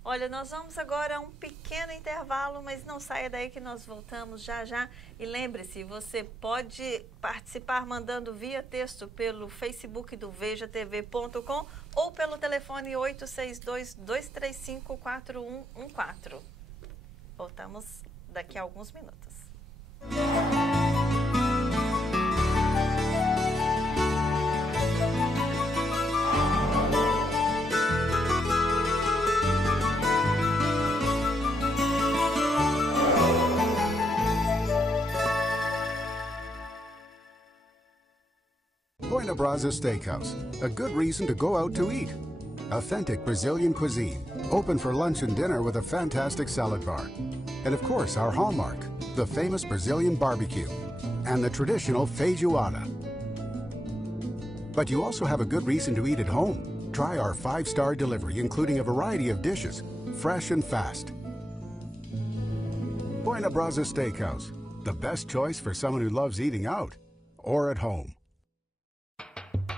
Olha, nós vamos agora a um pequeno intervalo, mas não saia daí que nós voltamos já já. E lembre-se, você pode participar mandando via texto pelo Facebook do vejatv.com ou pelo telefone 862-235-4114. Voltamos daqui a alguns minutos. Point Brasa Steakhouse, a good reason to go out to eat. Authentic Brazilian cuisine, open for lunch and dinner with a fantastic salad bar. And of course, our hallmark, the famous Brazilian barbecue, and the traditional feijoada. But you also have a good reason to eat at home. Try our 5-star delivery, including a variety of dishes, fresh and fast. Point Brasa Steakhouse, the best choice for someone who loves eating out or at home.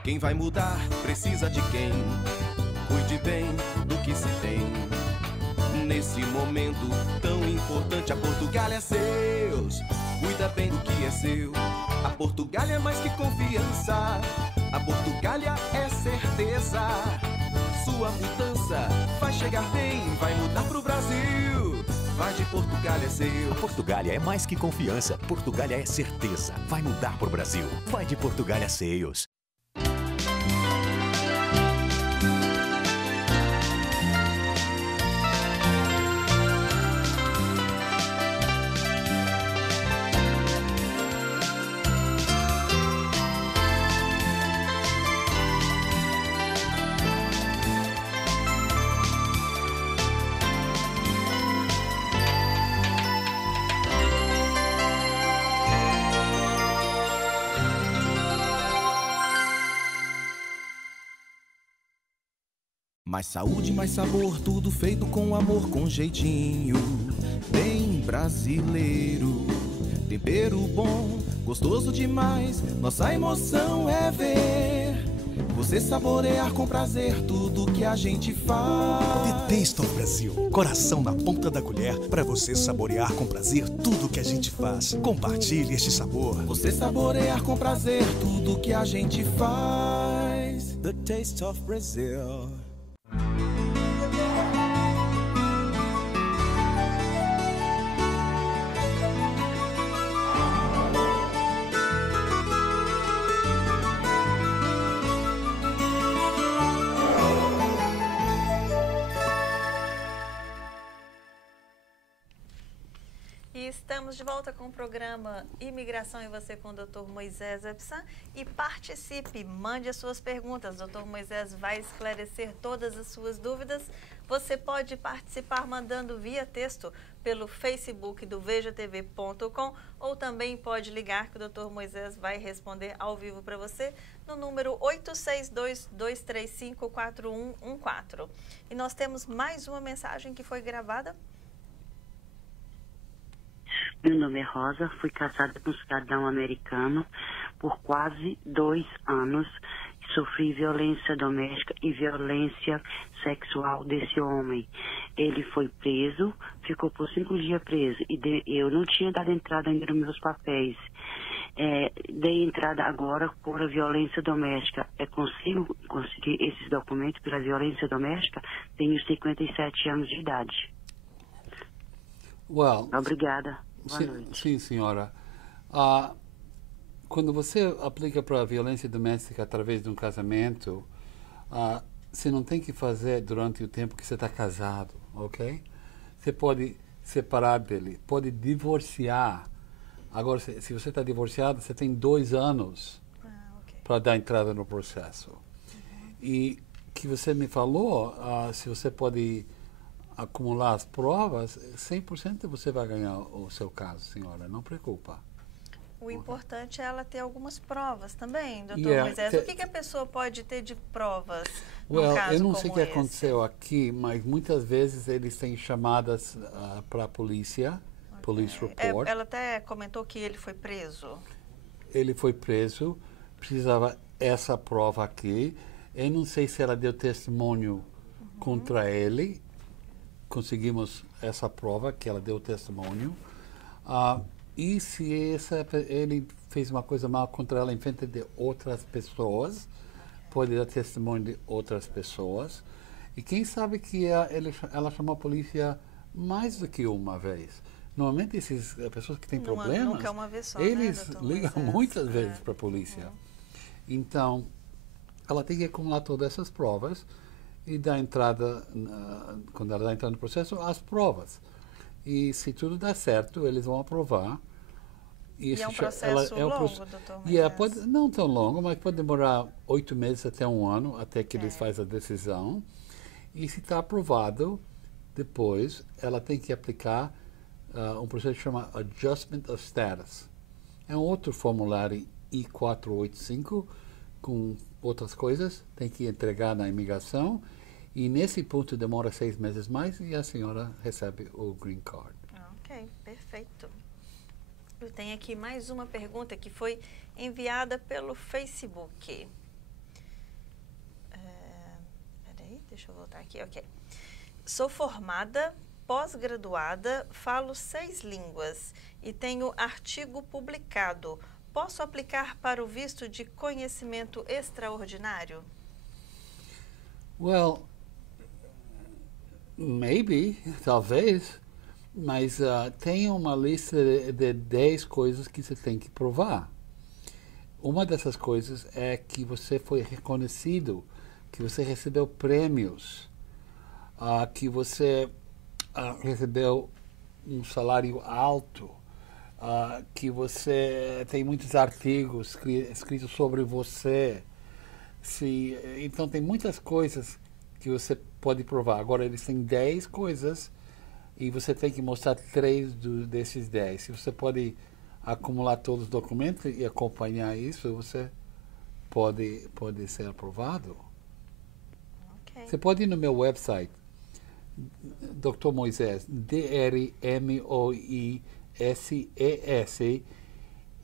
Quem vai mudar precisa de quem cuide bem do que se tem. Nesse momento tão importante, a Portugália é seus. Cuida bem do que é seu. A Portugália é mais que confiança. A Portugália é certeza. Sua mudança vai chegar bem, vai mudar pro Brasil. Vai de Portugália é seu. A Portugália é mais que confiança. Portugália é certeza. Vai mudar pro Brasil. Vai de Portugália Sales. Mais saúde, mais sabor, tudo feito com amor, com jeitinho, bem brasileiro. Tempero bom, gostoso demais, nossa emoção é ver você saborear com prazer tudo que a gente faz. The Taste of Brasil, coração na ponta da colher para você saborear com prazer tudo que a gente faz. Compartilhe este sabor. Você saborear com prazer tudo que a gente faz. The Taste of Brazil. Estamos de volta com o programa Imigração e Você com o Dr. Moisés Epsan. E participe, mande as suas perguntas. O Dr. Moisés vai esclarecer todas as suas dúvidas. Você pode participar mandando via texto pelo Facebook do vejatv.com ou também pode ligar que o Dr. Moisés vai responder ao vivo para você no número 862-235-4114. E nós temos mais uma mensagem que foi gravada. Meu nome é Rosa, fui casada com um cidadão americano por quase 2 anos. Sofri violência doméstica e violência sexual desse homem. Ele foi preso, ficou por 5 dias preso e eu não tinha dado entrada ainda nos meus papéis. Dei entrada agora por a violência doméstica. Consigo conseguir esses documentos pela violência doméstica? Tenho 57 anos de idade. Well, obrigada. Boa noite. Sim, senhora. Quando você aplica para a violência doméstica através de um casamento, você não tem que fazer durante o tempo que você está casado, ok? Você pode separar dele, pode divorciar. Agora, se você está divorciado, você tem 2 anos para dar entrada no processo. E que você me falou, se você pode acumular as provas, 100% você vai ganhar o seu caso, senhora, não preocupa. O importante é ela ter algumas provas também, doutor Moisés. O que a pessoa pode ter de provas num caso eu não como sei o que aconteceu aqui, mas muitas vezes eles têm chamadas para a polícia, police report. Ela até comentou que ele foi preso. Ele foi preso, precisava essa prova aqui. Eu não sei se ela deu testemunho contra ele. Conseguimos essa prova que ela deu testemunho. E se ele fez uma coisa mal contra ela em frente de outras pessoas, pode dar testemunho de outras pessoas. E quem sabe que ela chamou a polícia mais do que uma vez. Normalmente essas pessoas que têm problemas, nunca uma vez só, eles né, ligam muitas vezes para a polícia. Então, ela tem que acumular todas essas provas e dar entrada, quando ela dá entrada no processo, as provas. E se tudo dá certo, eles vão aprovar. E é um processo longo, doutor Moisés? Não tão longo, mas pode demorar 8 meses até 1 ano, até que eles fazem a decisão. E se está aprovado, depois ela tem que aplicar um processo que chama Adjustment of Status. É um outro formulário I-485, com outras coisas, tem que entregar na imigração. E nesse ponto demora 6 meses mais e a senhora recebe o Green Card. Ok, perfeito. Eu tenho aqui mais uma pergunta que foi enviada pelo Facebook. Peraí, deixa eu voltar aqui. Ok. Sou formada, pós-graduada, falo 6 línguas e tenho artigo publicado. Posso aplicar para o visto de conhecimento extraordinário? Well, maybe, talvez, mas tem uma lista de 10 coisas que você tem que provar. Uma dessas coisas é que você foi reconhecido, que você recebeu prêmios, que você recebeu um salário alto, que você tem muitos artigos escritos sobre você. Então tem muitas coisas que você pode provar. Agora eles têm 10 coisas e você tem que mostrar 3 desses 10. Se você pode acumular todos os documentos e acompanhar isso, você pode ser aprovado. Okay. Você pode ir no meu website, Dr. Moisés, DRMOISES,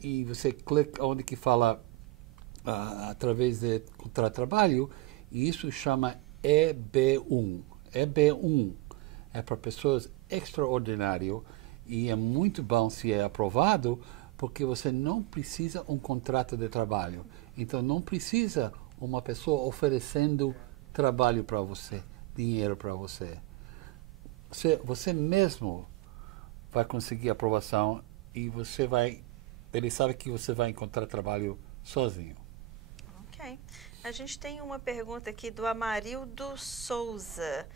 e você clica onde que fala através de contrato de trabalho, e isso chama EB1. EB1 é para pessoas extraordinárias e é muito bom se é aprovado, porque você não precisa um contrato de trabalho. Então não precisa uma pessoa oferecendo trabalho para você, dinheiro para você. Você mesmo vai conseguir aprovação e ele sabe que você vai encontrar trabalho sozinho. Ok. A gente tem uma pergunta aqui do Amarildo Souza.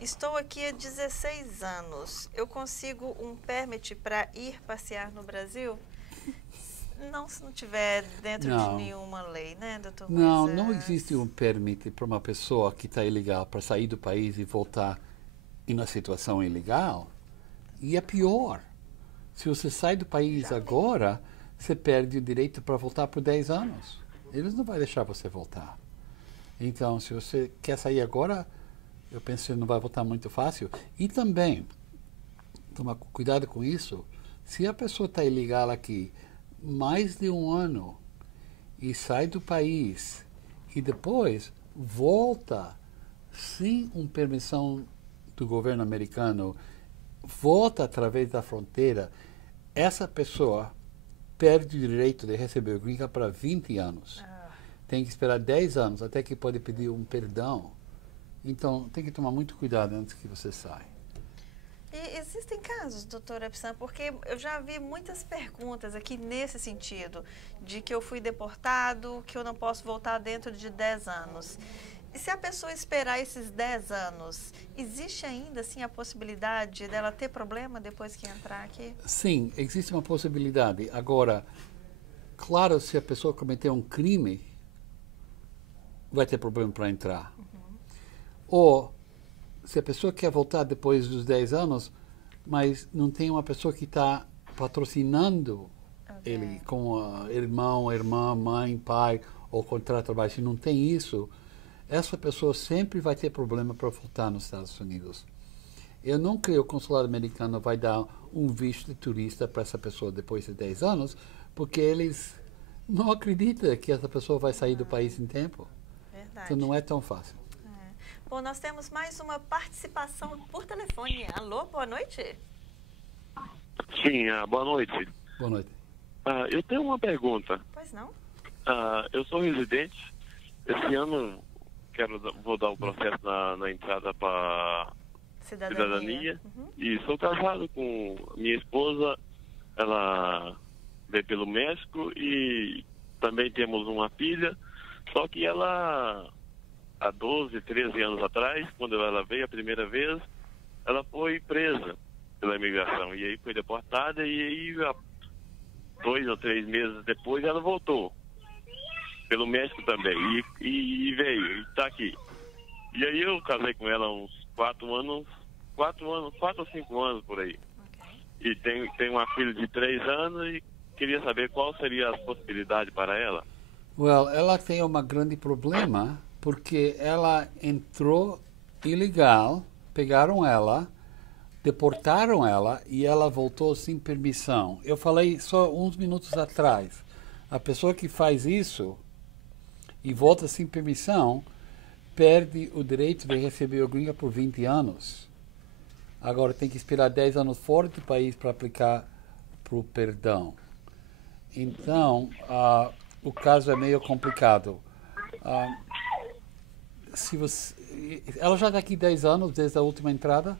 Estou aqui há 16 anos. Eu consigo um permit para ir passear no Brasil? Não, se não tiver dentro de nenhuma lei, né, doutor Moisés? Não existe um permit para uma pessoa que está ilegal para sair do país e voltar em uma situação ilegal, e é pior. Se você sai do país agora, você perde o direito para voltar por 10 anos. Eles não vão deixar você voltar. Então, se você quer sair agora, eu penso que não vai voltar muito fácil. E também, tomar cuidado com isso, se a pessoa está ilegal aqui mais de 1 ano e sai do país e depois volta sem uma permissão do governo americano, volta através da fronteira, essa pessoa perde o direito de receber o green card para 20 anos. Tem que esperar 10 anos até que pode pedir um perdão. Então, tem que tomar muito cuidado antes que você saia. E existem casos, doutora Epsan, porque eu já vi muitas perguntas aqui nesse sentido, de que eu fui deportado, que eu não posso voltar dentro de 10 anos. E se a pessoa esperar esses 10 anos, existe ainda assim a possibilidade dela ter problema depois que entrar aqui? Sim, existe uma possibilidade. Agora, claro, se a pessoa cometer um crime, vai ter problema para entrar. Ou, se a pessoa quer voltar depois dos 10 anos, mas não tem uma pessoa que está patrocinando ele, como irmão, irmã, mãe, pai, ou contrato de trabalho, se não tem isso, essa pessoa sempre vai ter problema para voltar nos Estados Unidos. Eu não creio que o consulado americano vai dar um visto de turista para essa pessoa depois de 10 anos, porque eles não acreditam que essa pessoa vai sair do país em tempo. Verdade. Então não é tão fácil. Bom, nós temos mais uma participação por telefone. Alô, boa noite. Sim, boa noite. Boa noite. Eu tenho uma pergunta. Pois não? Eu sou residente. Esse ano vou dar o processo na entrada para cidadania. E sou casado com minha esposa. Ela veio pelo México e também temos uma filha. Só que ela, há 12, 13 anos atrás, quando ela veio a primeira vez, ela foi presa pela imigração. E aí foi deportada e aí 2 ou 3 meses depois ela voltou. Pelo México também. E veio, e está aqui. E aí eu casei com ela há uns 4 ou 5 anos por aí. E tenho uma filha de 3 anos e queria saber qual seria as possibilidades para ela. Ela tem um grande problema porque ela entrou ilegal, pegaram ela, deportaram ela e ela voltou sem permissão. Eu falei só uns minutos atrás. A pessoa que faz isso e volta sem permissão perde o direito de receber o green card por 20 anos. Agora tem que esperar 10 anos fora do país para aplicar para o perdão. Então, o caso é meio complicado. Ela já está aqui 10 anos desde a última entrada?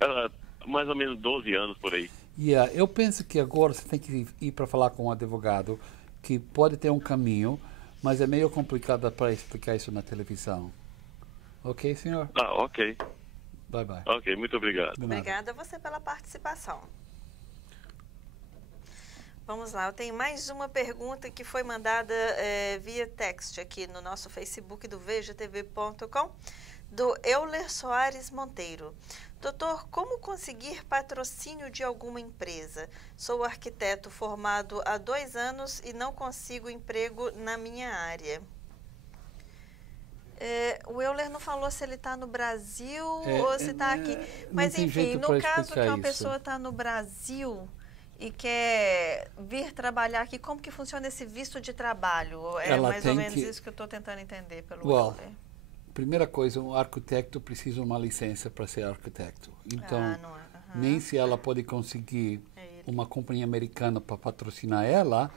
Ela, mais ou menos 12 anos por aí. Eu penso que agora você tem que ir para falar com um advogado, que pode ter um caminho, mas é meio complicado para explicar isso na televisão. Ok, senhor? Ok. Bye, bye. Ok, muito obrigado. Obrigada a você pela participação. Vamos lá, eu tenho mais uma pergunta que foi mandada via text aqui no nosso Facebook do vejatv.com, do Euler Soares Monteiro. Doutor, como conseguir patrocínio de alguma empresa? Sou arquiteto formado há 2 anos e não consigo emprego na minha área. O Euler não falou se ele está no Brasil ou se está aqui. Mas, enfim, no caso que uma pessoa está no Brasil e quer vir trabalhar aqui, como que funciona esse visto de trabalho? É mais ou menos isso que eu estou tentando entender pelo Euler. Primeira coisa, um arquiteto precisa de uma licença para ser arquiteto. Então, nem se ela pode conseguir uma companhia americana para patrocinar ela,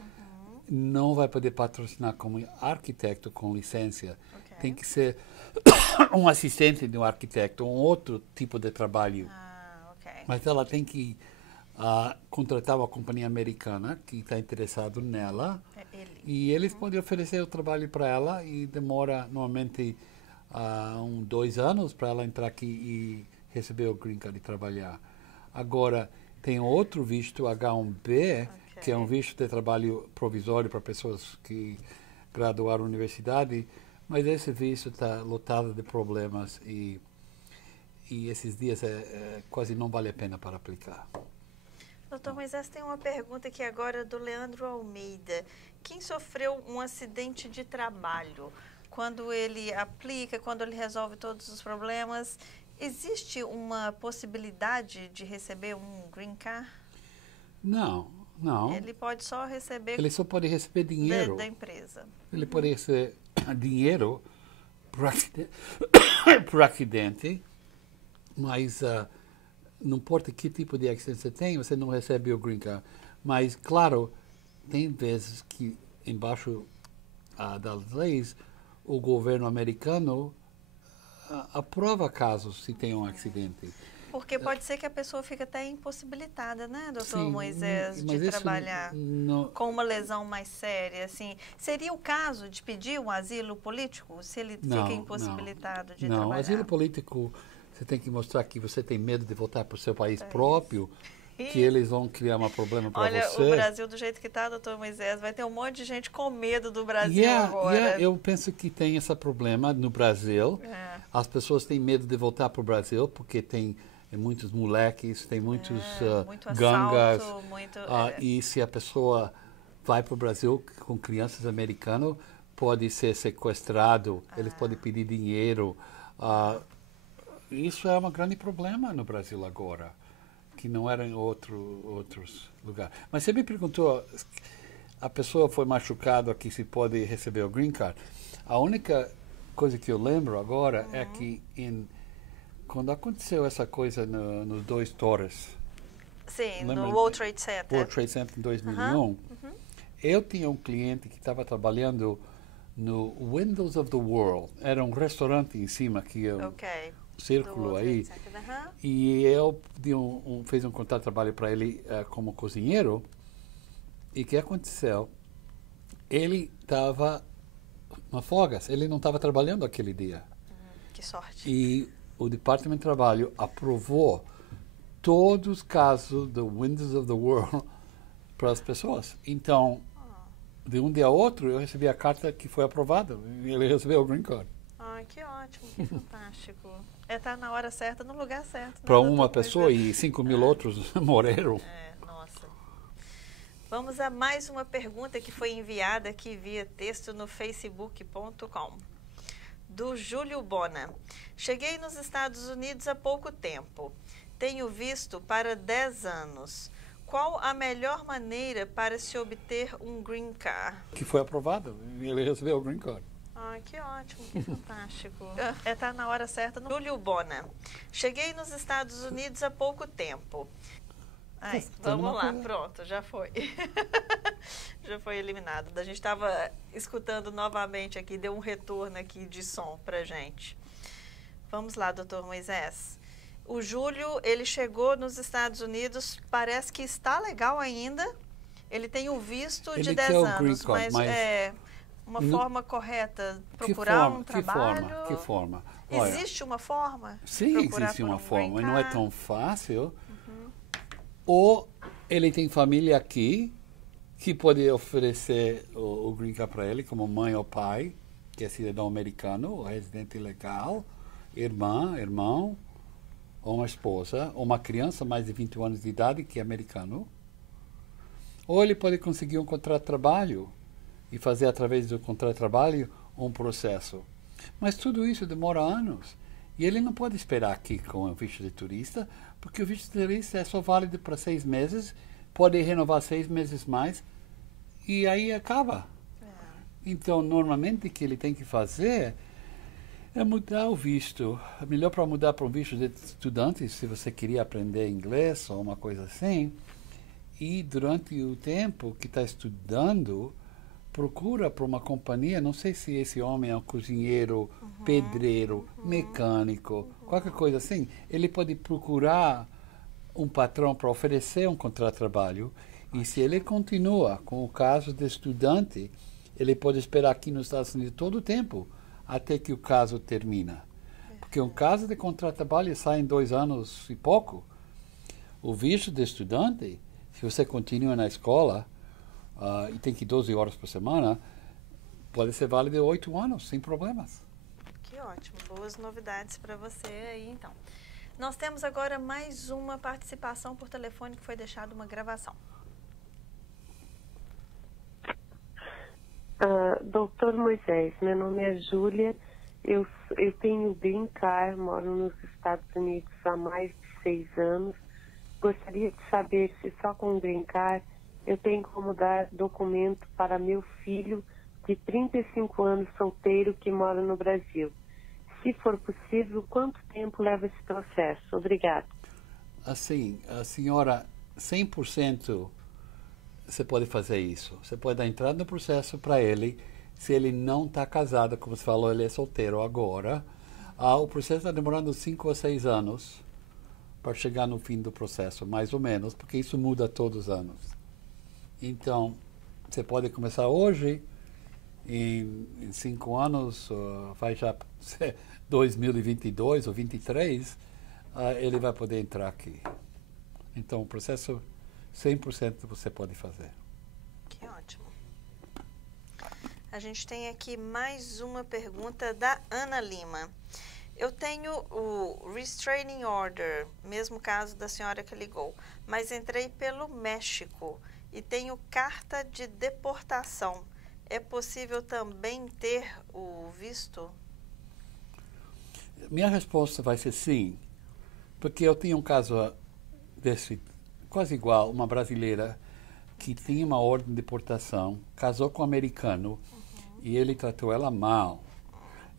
não vai poder patrocinar como arquiteto com licença. Tem que ser um assistente de um arquiteto, um outro tipo de trabalho. Mas ela tem que contratar uma companhia americana que está interessado nela. E eles podem oferecer o trabalho para ela e demora normalmente 2 anos para ela entrar aqui e receber o green card e trabalhar. Agora, tem outro visto, H1B, que é um visto de trabalho provisório para pessoas que graduaram na universidade, mas esse visto está lotado de problemas e e esses dias quase não vale a pena para aplicar. Doutor Moisés, tem uma pergunta aqui agora do Leandro Almeida. Quem sofreu um acidente de trabalho, quando ele aplica, quando ele resolve todos os problemas, existe uma possibilidade de receber um green card? Não. Ele pode só receber... Ele só pode receber dinheiro. Da empresa. Ele pode receber dinheiro por acidente, mas não importa que tipo de acidente você tem, você não recebe o green card. Mas, claro, tem vezes que, embaixo das leis, o governo americano aprova casos se tem um acidente. Porque pode ser que a pessoa fique até impossibilitada, né, doutor Moisés, de trabalhar com uma lesão mais séria, assim. Seria o caso de pedir um asilo político, se ele fica impossibilitado de trabalhar? Não, asilo político, você tem que mostrar que você tem medo de voltar para o seu país próprio, que eles vão criar um problema para você. Olha, o Brasil do jeito que está, doutor Moisés, vai ter um monte de gente com medo do Brasil agora. Eu penso que tem esse problema no Brasil. As pessoas têm medo de voltar para o Brasil porque tem muitos moleques, tem muitos gangas. E se a pessoa vai para o Brasil com crianças americanas, pode ser sequestrado, eles podem pedir dinheiro. Isso é um grande problema no Brasil agora, que não era em outros lugares. Mas você me perguntou, a pessoa foi machucada aqui, se pode receber o green card. A única coisa que eu lembro agora é que quando aconteceu essa coisa nos 2 torres... Sim, no World Trade Center. World Trade Center em 2001. Eu tinha um cliente que estava trabalhando no Windows of the World. Era um restaurante em cima, que é um círculo aí. E eu fiz um contrato de trabalho para ele como cozinheiro. E o que aconteceu? Ele estava na folgas. Ele não estava trabalhando aquele dia. Que sorte. E o Departamento de Trabalho aprovou todos os casos do Windows of the World para as pessoas. Então, de um dia a outro, eu recebi a carta que foi aprovada. E ele recebeu o green card. Que ótimo, que fantástico. Tá na hora certa, no lugar certo. Para uma pessoa e 5.000 outros morreram. Nossa. Vamos a mais uma pergunta que foi enviada aqui via texto no facebook.com. Do Júlio Bona. Cheguei nos Estados Unidos há pouco tempo. Tenho visto para 10 anos. Qual a melhor maneira para se obter um green card? Que foi aprovado. Ele recebeu o green card. Que ótimo, que fantástico. Tá na hora certa. Júlio Bona. Cheguei nos Estados Unidos há pouco tempo. Vamos lá, pronto, já foi. Já foi eliminado. A gente estava escutando novamente aqui, deu um retorno aqui de som pra gente. Vamos lá, doutor Moisés. O Júlio, ele chegou nos Estados Unidos, parece que está legal ainda. Ele tem o visto de 10 anos, mas uma forma correta, procurar um trabalho. Que forma? Olha, existe uma forma? Sim, existe uma forma, mas não é tão fácil. Ou ele tem família aqui que pode oferecer o green card para ele, como mãe ou pai, que é cidadão americano, ou residente legal, irmão, ou uma esposa, ou uma criança mais de 21 anos de idade que é americano. Ou ele pode conseguir um contrato de trabalho e fazer através do contrato de trabalho um processo. Mas tudo isso demora anos. E ele não pode esperar aqui com o visto de turista, porque o visto de turista é só válido para 6 meses, pode renovar 6 meses mais, e aí acaba. Então, normalmente, o que ele tem que fazer é mudar o visto. É melhor para mudar para um visto de estudante, se você queria aprender inglês ou uma coisa assim, e durante o tempo que está estudando, procura para uma companhia, não sei se esse homem é um cozinheiro, pedreiro, mecânico, qualquer coisa assim. Ele pode procurar um patrão para oferecer um contrato de trabalho. E se ele continua com o caso de estudante, ele pode esperar aqui nos Estados Unidos todo o tempo, até que o caso termina. Porque um caso de contrato de trabalho sai em 2 anos e pouco. O visto de estudante, se você continua na escola, e tem que ir 12 horas por semana, pode ser válido 8 anos, sem problemas. Que ótimo, boas novidades para você aí, então. Nós temos agora mais uma participação por telefone que foi deixada uma gravação. Doutor Moisés, meu nome é Júlia, eu tenho green card, moro nos Estados Unidos há mais de 6 anos. Gostaria de saber se só com green card eu tenho como dar documento para meu filho de 35 anos solteiro que mora no Brasil. Se for possível, quanto tempo leva esse processo? Obrigada. Assim, a senhora, 100% você pode fazer isso. Você pode dar entrada no processo para ele, se ele não está casado, como você falou, ele é solteiro agora. O processo está demorando 5 ou 6 anos para chegar no fim do processo, mais ou menos, porque isso muda todos os anos. Então, você pode começar hoje, em 5 anos, vai já 2022 ou 2023, ele vai poder entrar aqui. Então, o processo 100% você pode fazer. Que ótimo. A gente tem aqui mais uma pergunta da Ana Lima. Eu tenho o Restraining Order, mesmo caso da senhora que ligou, mas entrei pelo México e tenho carta de deportação. É possível também ter o visto? Minha resposta vai ser sim, porque eu tinha um caso desse quase igual, uma brasileira que tinha uma ordem de deportação, casou com um americano e ele tratou ela mal.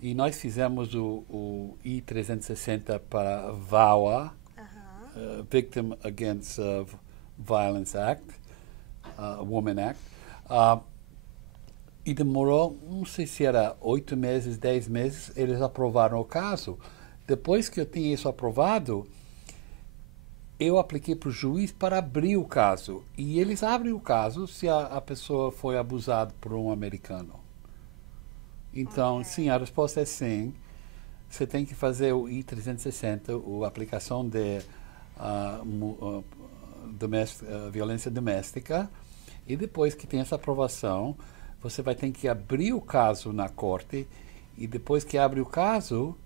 E nós fizemos o I-360 para VAWA, Victim Against Violence Act, Women Act, e demorou, não sei se era 8 meses, 10 meses, eles aprovaram o caso. Depois que eu tinha isso aprovado, eu apliquei para o juiz para abrir o caso. E eles abrem o caso se a pessoa foi abusada por um americano. Então, sim, a resposta é sim. Você tem que fazer o I-360, a aplicação de violência doméstica. E depois que tem essa aprovação, você vai ter que abrir o caso na corte. E depois que abre o caso,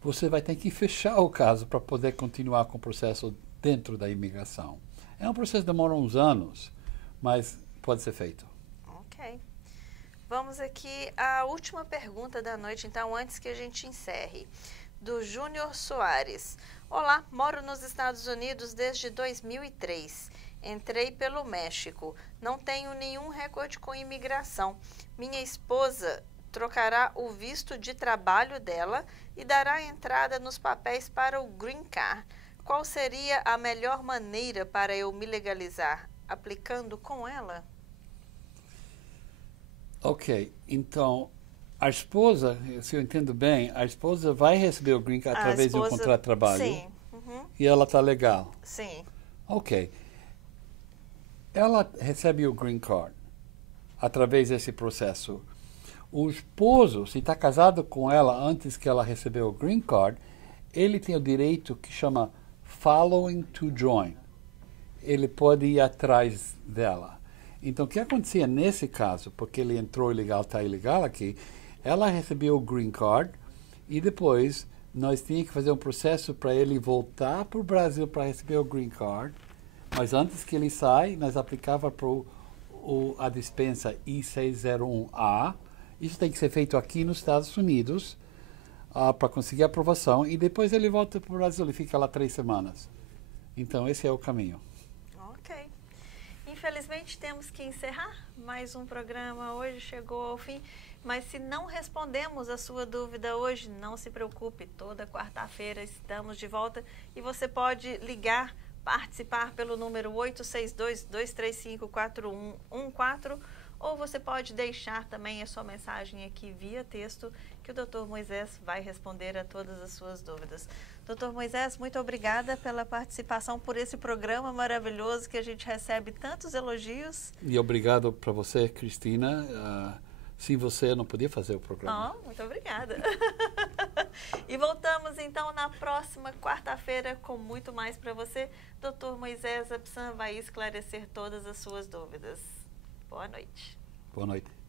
você vai ter que fechar o caso para poder continuar com o processo dentro da imigração. É um processo que demora uns anos, mas pode ser feito. Ok. Vamos aqui à última pergunta da noite, então, antes que a gente encerre. Do Júnior Soares. Olá, moro nos Estados Unidos desde 2003. Entrei pelo México. Não tenho nenhum recorde com imigração. Minha esposa trocará o visto de trabalho dela e dará entrada nos papéis para o Green Card. Qual seria a melhor maneira para eu me legalizar? Aplicando com ela? Ok, então, a esposa, se eu entendo bem, a esposa vai receber o Green Card através de um contrato de trabalho? Sim. E ela está legal? Sim. Ok. Ela recebe o Green Card através desse processo. O esposo, se está casado com ela antes que ela recebeu o Green Card, ele tem o direito que chama following to join. Ele pode ir atrás dela. Então, o que acontecia nesse caso, porque ele entrou ilegal, está ilegal aqui, ela recebeu o Green Card e depois nós tínhamos que fazer um processo para ele voltar para o Brasil para receber o Green Card, mas antes que ele saia, nós aplicava para a dispensa I-601A. Isso tem que ser feito aqui nos Estados Unidos para conseguir a aprovação e depois ele volta para o Brasil e fica lá 3 semanas. Então, esse é o caminho. Ok. Infelizmente, temos que encerrar. Mais um programa hoje chegou ao fim. Mas se não respondemos a sua dúvida hoje, não se preocupe. Toda quarta-feira estamos de volta e você pode ligar, participar pelo número 862-235-4114 ou você pode deixar também a sua mensagem aqui via texto que o Dr. Moisés vai responder a todas as suas dúvidas. Dr. Moisés, muito obrigada pela participação, por esse programa maravilhoso que a gente recebe tantos elogios. E obrigado para você, Cristina. Sem você eu não podia fazer o programa. Oh, muito obrigada. E voltamos então na próxima quarta-feira com muito mais para você. Dr. Moisés Absan vai esclarecer todas as suas dúvidas. Boa noite. Boa noite.